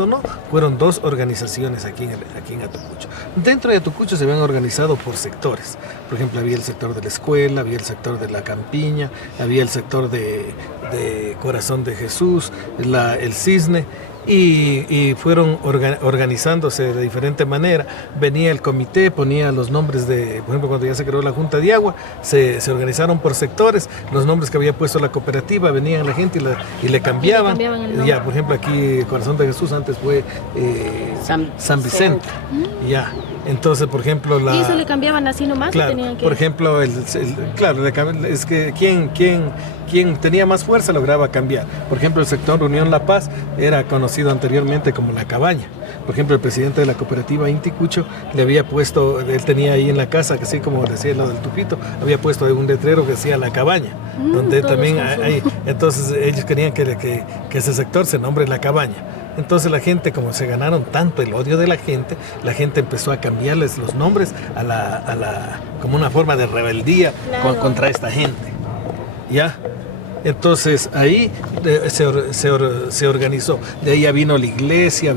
o no, fueron dos organizaciones aquí en Atucucho. Dentro de Atucucho se habían organizado por sectores. Por ejemplo, había el sector de la escuela, había el sector de la campiña, había el sector de Corazón de Jesús, el Cisne, y fueron organizándose de diferente manera. Venía el comité, ponía los nombres por ejemplo, cuando ya se creó la Junta de Agua, se organizaron por sectores, los nombres que había puesto la cooperativa, venían la gente y le cambiaban. el nombre. Ya, por ejemplo, aquí Corazón de Jesús antes fue San Vicente. Ya, entonces, por ejemplo, ¿Y eso le cambiaban así nomás? Claro, ¿O tenían que...? por ejemplo, es que quien tenía más fuerza lograba cambiar. Por ejemplo, el sector Unión La Paz era conocido anteriormente como La Cabaña. Por ejemplo, el presidente de la cooperativa Inticucho le había puesto, él tenía ahí en la casa, que así como decía lo del Tupito, había puesto un letrero que decía La Cabaña, donde también hay, entonces ellos querían que ese sector se nombre La Cabaña. Entonces la gente, como se ganaron tanto el odio de la gente empezó a cambiarles los nombres como una forma de rebeldía contra esta gente. ¿Ya? Entonces ahí se organizó. De ahí ya vino la iglesia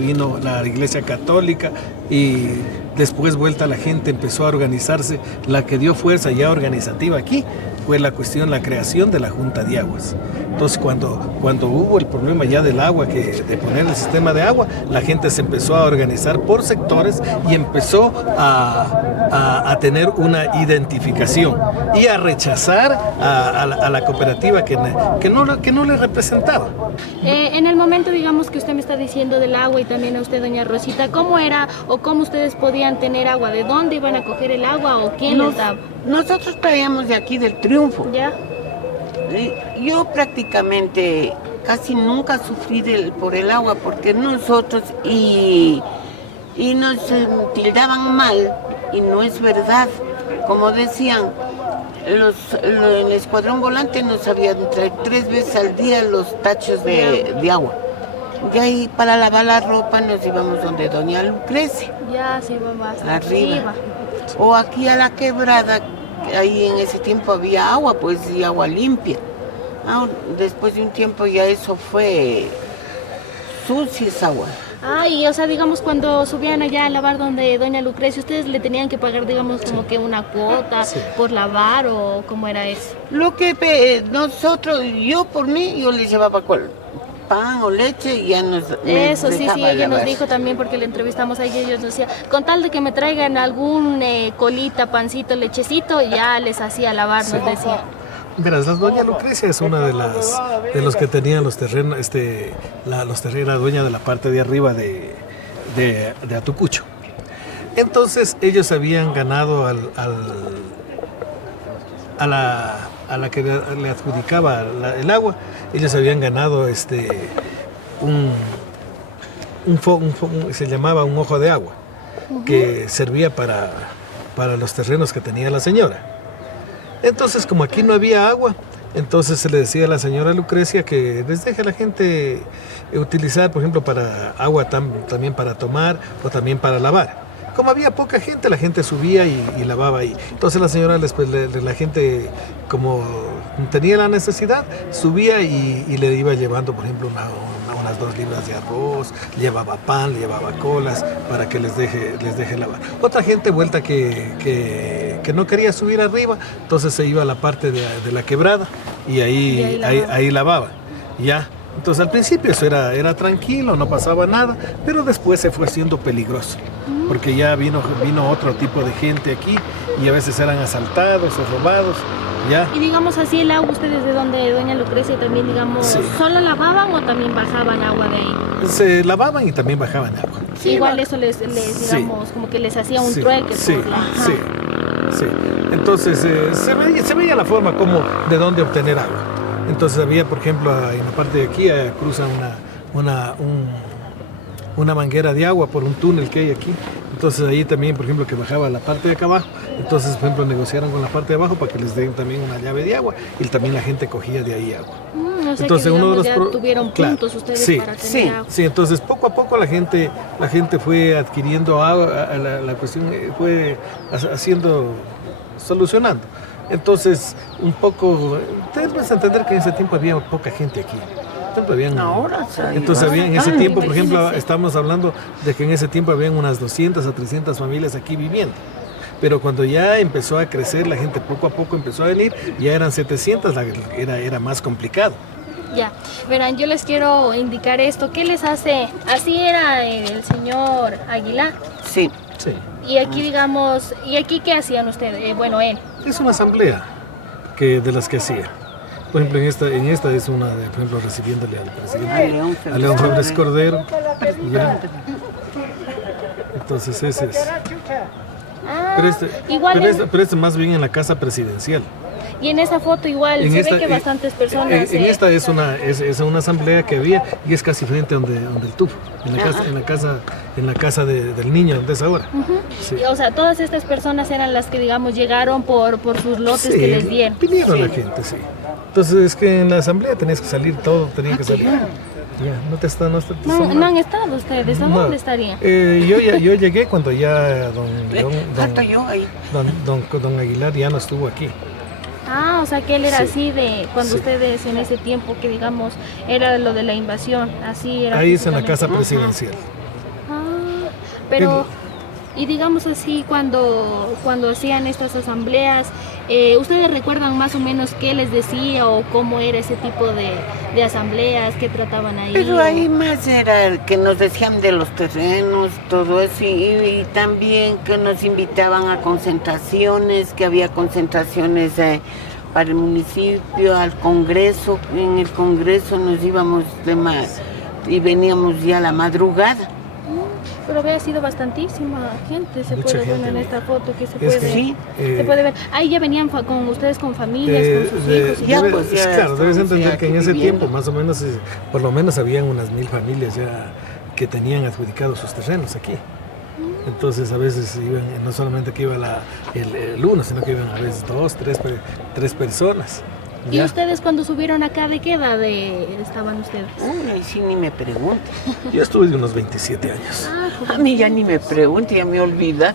católica, y después vuelta la gente empezó a organizarse. La que dio fuerza ya organizativa aquí fue la creación de la Junta de Aguas. Entonces cuando hubo el problema ya del agua, de poner el sistema de agua, la gente se empezó a organizar por sectores y empezó a tener una identificación y a rechazar a la cooperativa que no le representaba. En el momento, digamos, que usted me está diciendo del agua, y también a usted, doña Rosita, ¿cómo era o cómo ustedes podían tener agua? ¿De dónde iban a coger el agua o quién les daba? Nosotros traíamos de aquí del Triunfo. ¿Ya? Yo prácticamente casi nunca sufrí por el agua, porque nosotros y nos tildaban mal, y no es verdad. Como decían, el escuadrón volante nos sabían traer 3 veces al día los tachos de agua. De ahí para lavar la ropa nos íbamos donde doña Lucrecia. Ya, se iba más arriba. O aquí a la quebrada, ahí en ese tiempo había agua, pues, y agua limpia. Después de un tiempo ya eso fue sucia esa agua. Y o sea, digamos, cuando subían allá a lavar donde doña Lucrecia, ¿ustedes le tenían que pagar, digamos, como que una cuota por lavar, o cómo era eso? Lo que nosotros, yo por mí, yo les llevaba pan o leche y ya nos eso sí, ella lavar. nos dijo también, porque le entrevistamos a ella, y ellos nos decían, con tal de que me traigan algún colita, pancito, lechecito, ya les hacía lavar, nos decía. Verás, la doña Lucrecia es una de los que tenían los terrenos, era dueña de la parte de arriba de Atucucho. Entonces ellos habían ganado a la que le adjudicaba el agua, ellos habían ganado se llamaba un ojo de agua, que servía para los terrenos que tenía la señora. Entonces, como aquí no había agua, entonces se le decía a la señora Lucrecia que les deje a la gente utilizar, por ejemplo, para agua también para tomar o también para lavar. Como había poca gente, la gente subía y lavaba ahí. Entonces la señora, la gente, como tenía la necesidad, subía y le iba llevando, por ejemplo, unas 2 libras de arroz, llevaba pan, llevaba colas para que les deje lavar. Otra gente vuelta que no quería subir arriba, entonces se iba a la parte de la quebrada y ahí lavaba. Ya. Entonces al principio eso era tranquilo, no pasaba nada, pero después se fue haciendo peligroso, porque ya vino otro tipo de gente aquí y a veces eran asaltados o robados. ¿Ya? Y digamos así, el agua, ¿ustedes de donde doña Lucrecia también, digamos, solo lavaban o también bajaban agua de ahí? Se lavaban y también bajaban agua. Sí, igual eso les digamos, como que les hacía un trueque. Sí. Entonces se veía la forma de dónde obtener agua. Entonces había, por ejemplo, en la parte de aquí cruza una manguera de agua por un túnel que hay aquí. Entonces ahí también, por ejemplo, que bajaba la parte de acá abajo. Entonces, por ejemplo, negociaron con la parte de abajo para que les den también una llave de agua, y también la gente cogía de ahí agua. O sea, entonces, que, digamos, ya tuvieron puntos ustedes para tener agua. Sí, entonces poco a poco la gente fue adquiriendo agua, la cuestión fue solucionando. Entonces, un poco, debes entender que en ese tiempo había poca gente aquí. Entonces había en ese tiempo, por ejemplo, estamos hablando de que en ese tiempo habían unas 200 a 300 familias aquí viviendo. Pero cuando ya empezó a crecer, la gente poco a poco empezó a venir, ya eran 700, era más complicado. Ya, verán, yo les quiero indicar esto. ¿Qué les hace? Así era el señor Aguilar. Sí. Y aquí, digamos, ¿y aquí qué hacían ustedes? Bueno, él. Es una asamblea de las que hacía. Por ejemplo, en esta es una de, por ejemplo, recibiéndole al presidente, a León Febres Cordero. Ya. Entonces ese es. Pero este más bien en la casa presidencial. Y en esa foto igual, se ve que bastantes personas... En esta es una asamblea que había, y es casi frente donde el tufo, en la casa del niño de esa hora. Sí. O sea, todas estas personas eran las que, digamos, llegaron por sus lotes que les dieron. Vinieron la gente, sí. Entonces es que en la asamblea tenías que salir, todo tenía que salir. Ya, no te está, No han estado ustedes, ¿a No. dónde estarían? Yo llegué cuando ya Falto yo ahí. don Aguilar ya no estuvo aquí. Ah, o sea que él era Sí. así de cuando Sí. ustedes en ese tiempo que digamos era lo de la invasión, así era. Ahí es en la físicamente. casa presidencial. Ah, pero y digamos así cuando hacían estas asambleas, ¿ustedes recuerdan más o menos qué les decía o cómo era ese tipo de asambleas, qué trataban ahí? Pero o- ahí más era que nos decían de los terrenos, todo eso, y también que nos invitaban a concentraciones, que había concentraciones para el municipio, al Congreso. En el Congreso nos íbamos de más y veníamos ya a la madrugada. Pero había sido bastantísima gente, se Mucha puede ver gente. en esta foto que se Es puede, que, Sí. se puede ver. Ahí ya venían con ustedes, con familias, con sus hijos. y Ya, todo. pues, ya claro, debes estamos entender ya que en aquí ese viviendo. tiempo más o menos, por lo menos habían unas 1000 familias ya que tenían adjudicados sus terrenos aquí. Entonces a veces iban, no solamente que iba el uno, sino que iban a veces 2, 3 personas. ¿Y Ya. ustedes cuando subieron acá, de qué edad estaban ustedes? Uy, ahí sí ni me pregunte. Yo estuve de unos 27 años. A mí ya ni me pregunte, ya me olvida.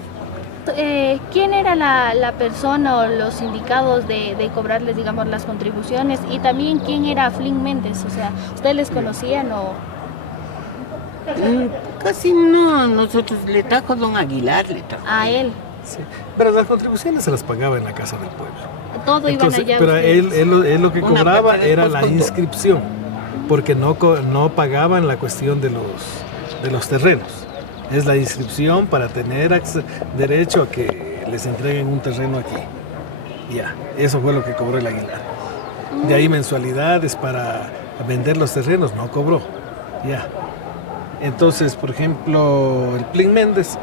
¿Quién era la persona o los indicados de cobrarles, digamos, las contribuciones? Y también, ¿quién era Flynn Méndez? O sea, ¿ustedes les conocían o...? Casi no, nosotros le trajo don Aguilar, le trajo. A él. Sí. Pero las contribuciones se las pagaba en la casa del pueblo. Todo iban Entonces, allá. pero ustedes. él lo que Una cobraba parte de era la desconto. inscripción, porque no pagaban la cuestión de los terrenos. Es la inscripción para tener derecho a que les entreguen un terreno aquí. Ya, eso fue lo que cobró el Aguilar. De ahí mensualidades para vender los terrenos, no cobró. Ya. Entonces, por ejemplo, el Plin Méndez,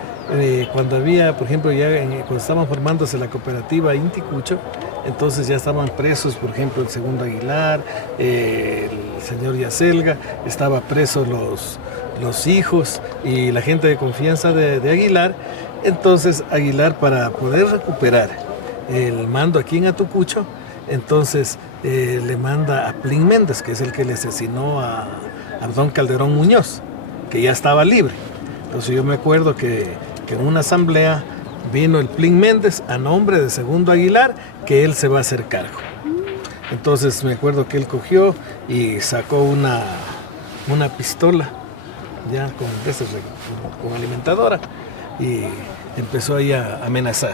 cuando había, por ejemplo, cuando estaban formándose la cooperativa Inticucho, entonces ya estaban presos, por ejemplo, el segundo Aguilar, el señor Yacelga, estaba presos los hijos y la gente de confianza de Aguilar. Entonces Aguilar, para poder recuperar el mando aquí en Atucucho, entonces le manda a Plin Méndez, que es el que le asesinó a don Calderón Muñoz, que ya estaba libre. Entonces yo me acuerdo que en una asamblea vino el Plin Méndez a nombre de segundo Aguilar, que él se va a hacer cargo. Entonces me acuerdo que él cogió y sacó una pistola ya con alimentadora y empezó ahí a amenazar.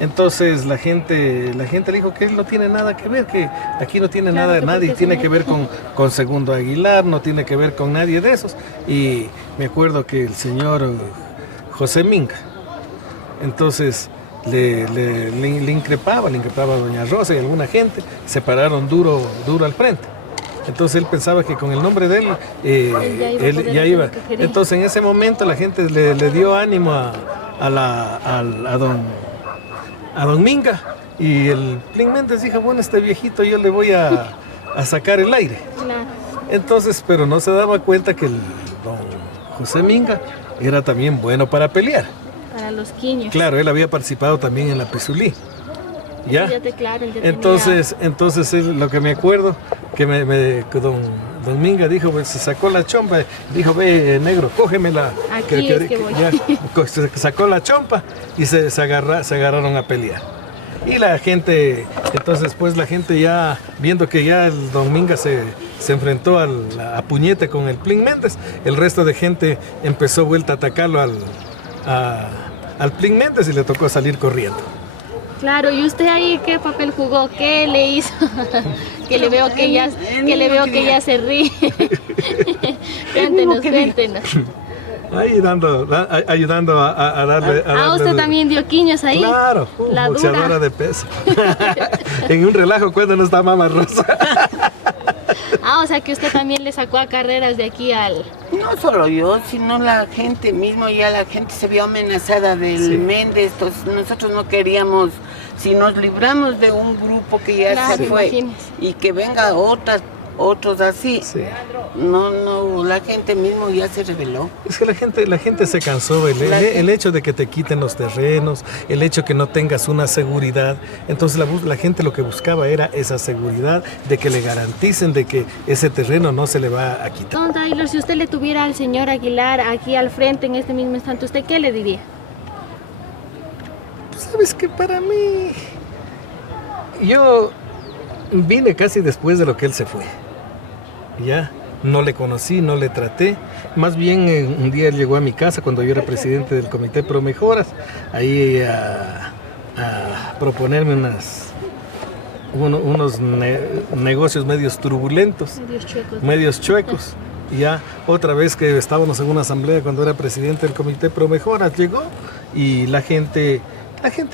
Entonces la gente le dijo que él no tiene nada que ver, que aquí no tiene Claro, nada, que nadie porque tiene se que ver mete. con Segundo Aguilar, no tiene que ver con nadie de esos. Y me acuerdo que el señor José Minga, entonces le increpaba a doña Rosa y alguna gente, se pararon duro al frente. Entonces él pensaba que con el nombre de él, Él ya iba a poder hacer lo que quería. Entonces en ese momento la gente le dio ánimo a don Minga, y el Plin Méndez dijo, bueno, este viejito yo le voy a sacar el aire. Claro. Entonces, pero no se daba cuenta que el don José Minga era también bueno para pelear. Para los quiños. Claro, él había participado también en la Pizulí. ¿Ya? Claro, él ya Entonces él, lo que me acuerdo, que que don Minga dijo, pues, se sacó la chompa, dijo, ve, negro, cógemela. Aquí es que voy. Se sacó la chompa y se agarraron a pelear. Y la gente, entonces pues la gente ya, viendo que ya el don Minga se enfrentó a puñete con el Plin Méndez, el resto de gente empezó vuelta a atacarlo al Plin Méndez y le tocó salir corriendo. Claro, ¿y usted ahí qué papel jugó? ¿Qué le hizo? Que le veo que ya se ríe. Cuéntenos. Ahí ayudando a darle. Usted también dio quiños ahí. Claro, La boxeadora dura. de peso. En un relajo cuando no está Mamá Rosa. O sea que usted también le sacó a carreras de aquí al... No solo yo, sino la gente mismo, ya la gente se vio amenazada del Sí. Méndez, entonces nosotros no queríamos, si nos libramos de un grupo que ya Claro, se fue imagínese. y que venga otra otros así. Sí. No, la gente mismo ya se rebeló. Es que la gente se cansó, el hecho de que te quiten los terrenos, el hecho que no tengas una seguridad. Entonces la gente lo que buscaba era esa seguridad de que le garanticen de que ese terreno no se le va a quitar. Don Taylor, si usted le tuviera al señor Aguilar aquí al frente en este mismo instante, ¿usted qué le diría? Sabes que para mí, yo vine casi después de lo que él se fue. Ya, no le conocí, no le traté. Más bien un día él llegó a mi casa cuando yo era presidente del Comité Pro Mejoras, ahí a proponerme unos negocios medios turbulentos, medios chuecos. Y ya otra vez que estábamos en una asamblea cuando era presidente del Comité Pro Mejoras, llegó y la gente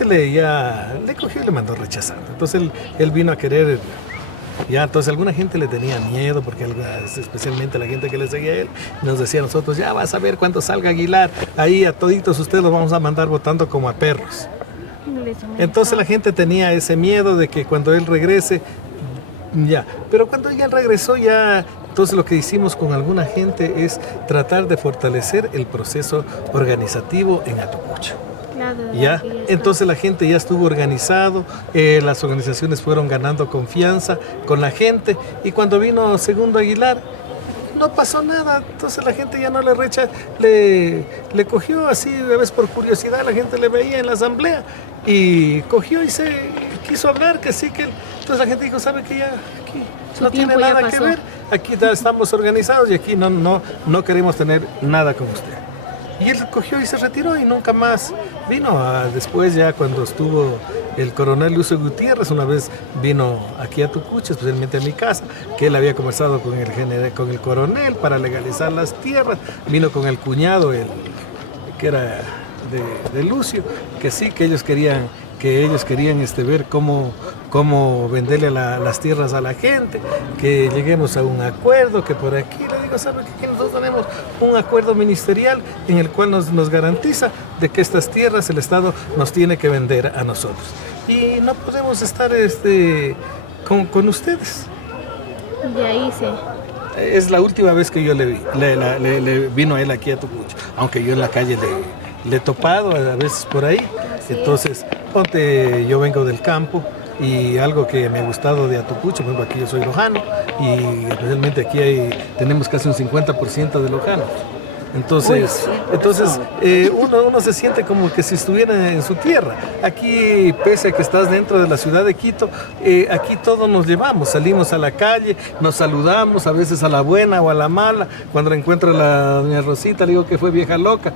le cogió y le mandó rechazando. Entonces él vino a querer. Ya, entonces alguna gente le tenía miedo, porque especialmente la gente que le seguía a él, nos decía a nosotros, ya vas a ver cuando salga Aguilar, ahí a toditos ustedes los vamos a mandar votando como a perros. Entonces la gente tenía ese miedo de que cuando él regrese, ya, pero cuando ya él regresó ya, entonces lo que hicimos con alguna gente es tratar de fortalecer el proceso organizativo en Atucucho. Ya, entonces la gente ya estuvo organizado, las organizaciones fueron ganando confianza con la gente y cuando vino Segundo Aguilar no pasó nada, entonces la gente ya no le cogió así, a veces por curiosidad, la gente le veía en la asamblea y cogió y se quiso hablar, que sí, que entonces la gente dijo, ¿sabe que ya aquí no tiene nada que ver? Aquí ya estamos organizados y aquí no queremos tener nada con usted. Y él cogió y se retiró y nunca más vino. Después ya cuando estuvo el coronel Lucio Gutiérrez, una vez vino aquí a Tucucho, especialmente a mi casa, que él había conversado con el coronel para legalizar las tierras. Vino con el cuñado, que era de Lucio, que sí, que ellos querían ver cómo venderle las tierras a la gente, que lleguemos a un acuerdo, que por aquí, le digo, ¿sabe que nosotros tenemos un acuerdo ministerial en el cual nos garantiza de que estas tierras el Estado nos tiene que vender a nosotros? Y no podemos estar con ustedes. De ahí sí. Es la última vez que yo le vi, le vino a él aquí a Tucucho, aunque yo en la calle le he topado a veces por ahí. Entonces, yo vengo del campo y algo que me ha gustado de Atucucho, por ejemplo, aquí yo soy lojano y especialmente aquí tenemos casi un 50% de lojanos. Entonces uno se siente como que si estuviera en su tierra. Aquí, pese a que estás dentro de la ciudad de Quito, aquí todos nos llevamos, salimos a la calle, nos saludamos, a veces a la buena o a la mala. Cuando la encuentro a la doña Rosita, le digo que fue vieja loca,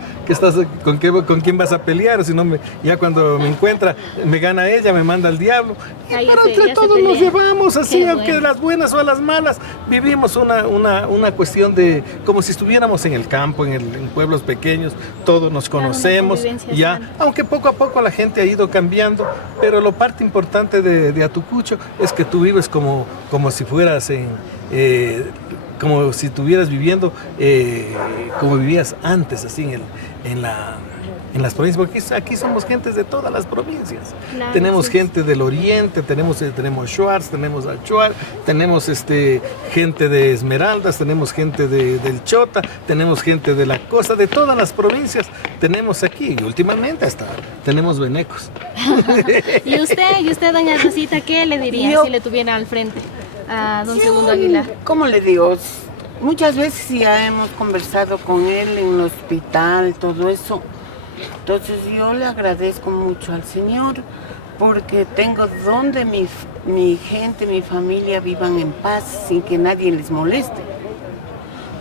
con quién vas a pelear, si no ya cuando me encuentra, me gana ella, me manda al diablo. Pero entre todos nos llevamos así, aunque de las buenas o a las malas, vivimos una cuestión de como si estuviéramos en el campo, en pueblos pequeños, todos nos conocemos, ya, aunque poco a poco la gente ha ido cambiando, pero la parte importante de Atucucho es que tú vives como si fueras como si estuvieras viviendo como vivías antes, así en las provincias, porque aquí somos gentes de todas las provincias. Claro, tenemos gente del oriente, tenemos Schwartz, tenemos Achuar, tenemos gente de Esmeraldas, tenemos gente del Chota, tenemos gente de la costa, de todas las provincias tenemos aquí, y últimamente hasta tenemos venecos. ¿Y usted, doña Rosita, qué le diría si le tuviera al frente a don Segundo Aguilar? ¿Cómo le digo? Muchas veces ya hemos conversado con él en el hospital, todo eso. Entonces yo le agradezco mucho al Señor porque tengo donde mi gente, mi familia vivan en paz sin que nadie les moleste.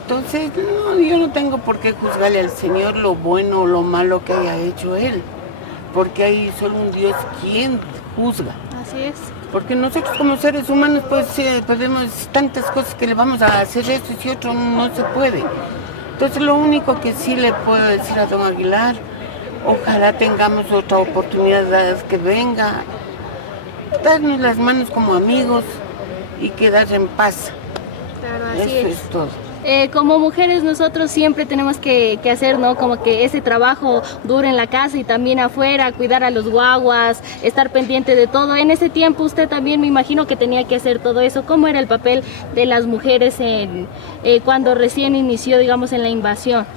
Entonces yo no tengo por qué juzgarle al Señor lo bueno o lo malo que haya hecho Él, porque hay solo un Dios quien juzga. Así es. Porque nosotros como seres humanos pues podemos tantas cosas que le vamos a hacer esto y otro no se puede. Entonces lo único que sí le puedo decir a don Aguilar, ojalá tengamos otra oportunidad que venga, darnos las manos como amigos y quedar en paz. Claro, así Eso es todo. Como mujeres nosotros siempre tenemos que hacer, ¿no? Como que ese trabajo duro en la casa y también afuera, cuidar a los guaguas, estar pendiente de todo. En ese tiempo usted también me imagino que tenía que hacer todo eso. ¿Cómo era el papel de las mujeres cuando recién inició, digamos, en la invasión?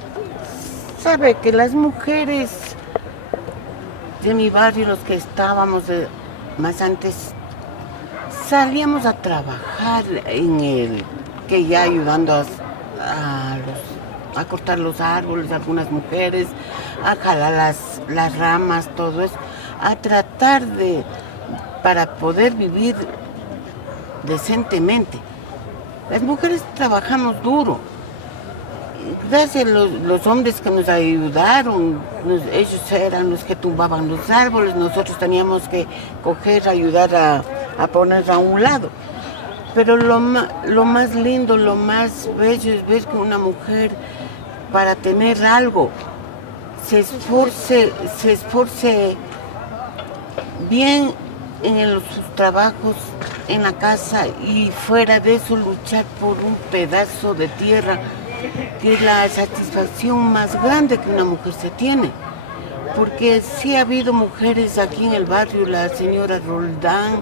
Sabe que las mujeres de mi barrio, los que estábamos más antes, salíamos a trabajar que ya ayudando a cortar los árboles, algunas mujeres, a jalar las ramas, todo eso, a tratar para poder vivir decentemente. Las mujeres trabajamos duro. Gracias a los hombres que nos ayudaron, ellos eran los que tumbaban los árboles, nosotros teníamos que ayudar a poner a un lado. Pero lo más lindo, lo más bello es ver que una mujer, para tener algo, se esforce bien en sus trabajos, en la casa, y fuera de eso luchar por un pedazo de tierra, que es la satisfacción más grande que una mujer se tiene. Porque sí ha habido mujeres aquí en el barrio, la señora Roldán,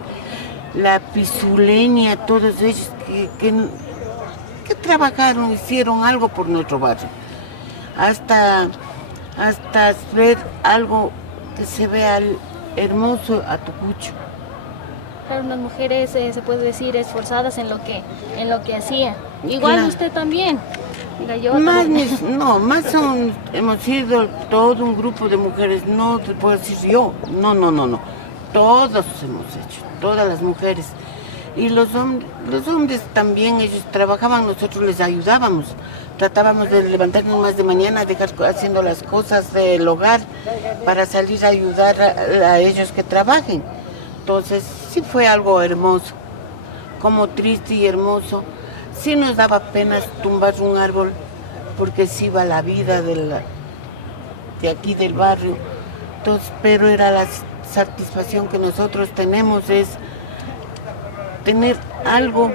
la Pizuleña, todos ellos que trabajaron, hicieron algo por nuestro barrio. Hasta ver algo que se vea hermoso a Tucucho. Claro, unas mujeres, se puede decir, esforzadas en lo que hacían. Igual claro. Usted también. Mira, yo hemos sido todo un grupo de mujeres, no te puedo decir yo, no. Todos hemos hecho, todas las mujeres. Y los hombres también, ellos trabajaban, nosotros les ayudábamos. Tratábamos de levantarnos más de mañana, dejar haciendo las cosas del hogar para salir a ayudar a ellos que trabajen. Entonces, sí fue algo hermoso, como triste y hermoso. Sí nos daba pena tumbar un árbol, porque sí iba la vida de aquí del barrio. Entonces, pero era la satisfacción que nosotros tenemos, es tener algo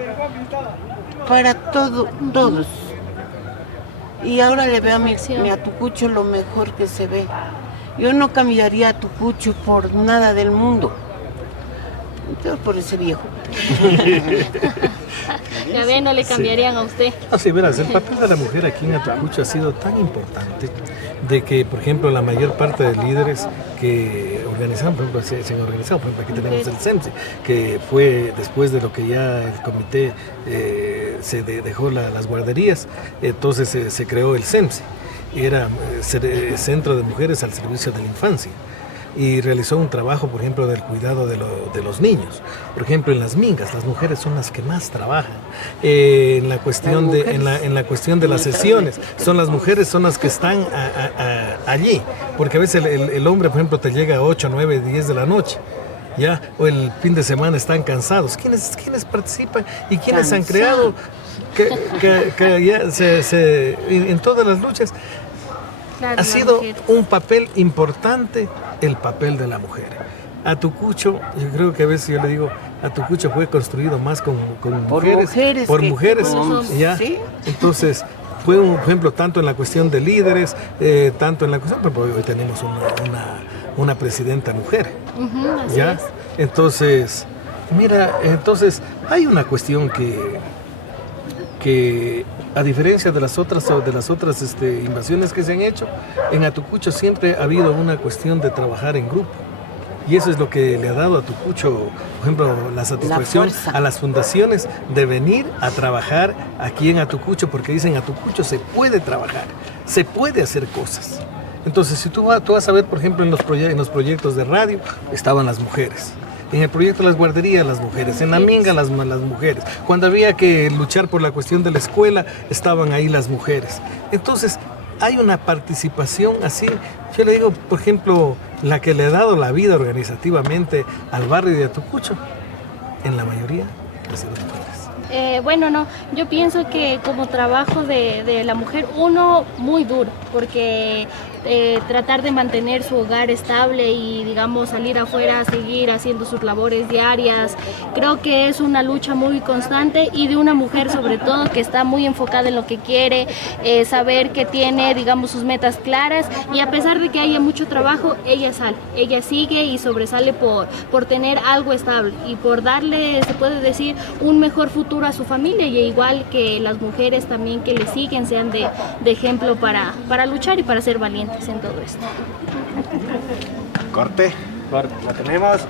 para todos. Y ahora le veo a mi Atucucho lo mejor que se ve. Yo no cambiaría a Atucucho por nada del mundo. Yo por ese viejo. Ya ven, no le cambiarían a usted. No, sí, verás, el papel de la mujer aquí en Atucucho ha sido tan importante de que, por ejemplo, la mayor parte de líderes que organizaron, por ejemplo, se han organizado, por ejemplo, aquí tenemos el CEMSE, que fue después de lo que ya el comité se dejó las guarderías, entonces se creó el CEMSE, era Centro de Mujeres al Servicio de la Infancia. Y realizó un trabajo, por ejemplo, del cuidado de los niños. Por ejemplo, en las mingas, las mujeres son las que más trabajan. En la cuestión de las sesiones, las mujeres son las que están allí. Porque a veces el hombre, por ejemplo, te llega a 8, 9, 10 de la noche. ¿Ya? O el fin de semana están cansados. ¿Quiénes participan y quiénes han creado que ya en todas las luchas? Claro, ha sido un papel importante el papel de la mujer. Atucucho, yo creo que a veces yo le digo, Atucucho fue construido más con mujeres, por mujeres, ¿ya? ¿Sí? Entonces fue un ejemplo tanto en la cuestión de líderes, tanto en la cuestión, pero hoy tenemos una presidenta mujer, ¿ya? Entonces, mira, hay una cuestión que a diferencia de las otras invasiones que se han hecho, en Atucucho siempre ha habido una cuestión de trabajar en grupo. Y eso es lo que le ha dado a Atucucho, por ejemplo, la satisfacción a las fundaciones de venir a trabajar aquí en Atucucho, porque dicen Atucucho se puede trabajar, se puede hacer cosas. Entonces, si tú vas a ver, por ejemplo, en los proyectos de radio, estaban las mujeres. En el proyecto de las guarderías, las mujeres. En la minga, las mujeres. Cuando había que luchar por la cuestión de la escuela, estaban ahí las mujeres. Entonces, hay una participación así. Yo le digo, por ejemplo, la que le ha dado la vida organizativamente al barrio de Atucucho, en la mayoría, ha sido mujeres. Yo pienso que como trabajo de la mujer, uno muy duro, porque tratar de mantener su hogar estable y, digamos, salir afuera a seguir haciendo sus labores diarias. Creo que es una lucha muy constante y de una mujer sobre todo que está muy enfocada en lo que quiere, saber que tiene, digamos, sus metas claras, y a pesar de que haya mucho trabajo, ella sale, ella sigue y sobresale por tener algo estable y por darle, se puede decir, un mejor futuro a su familia, y igual que las mujeres también que le siguen sean de ejemplo para luchar y para ser valientes en todo esto. Corte. Corte. La tenemos.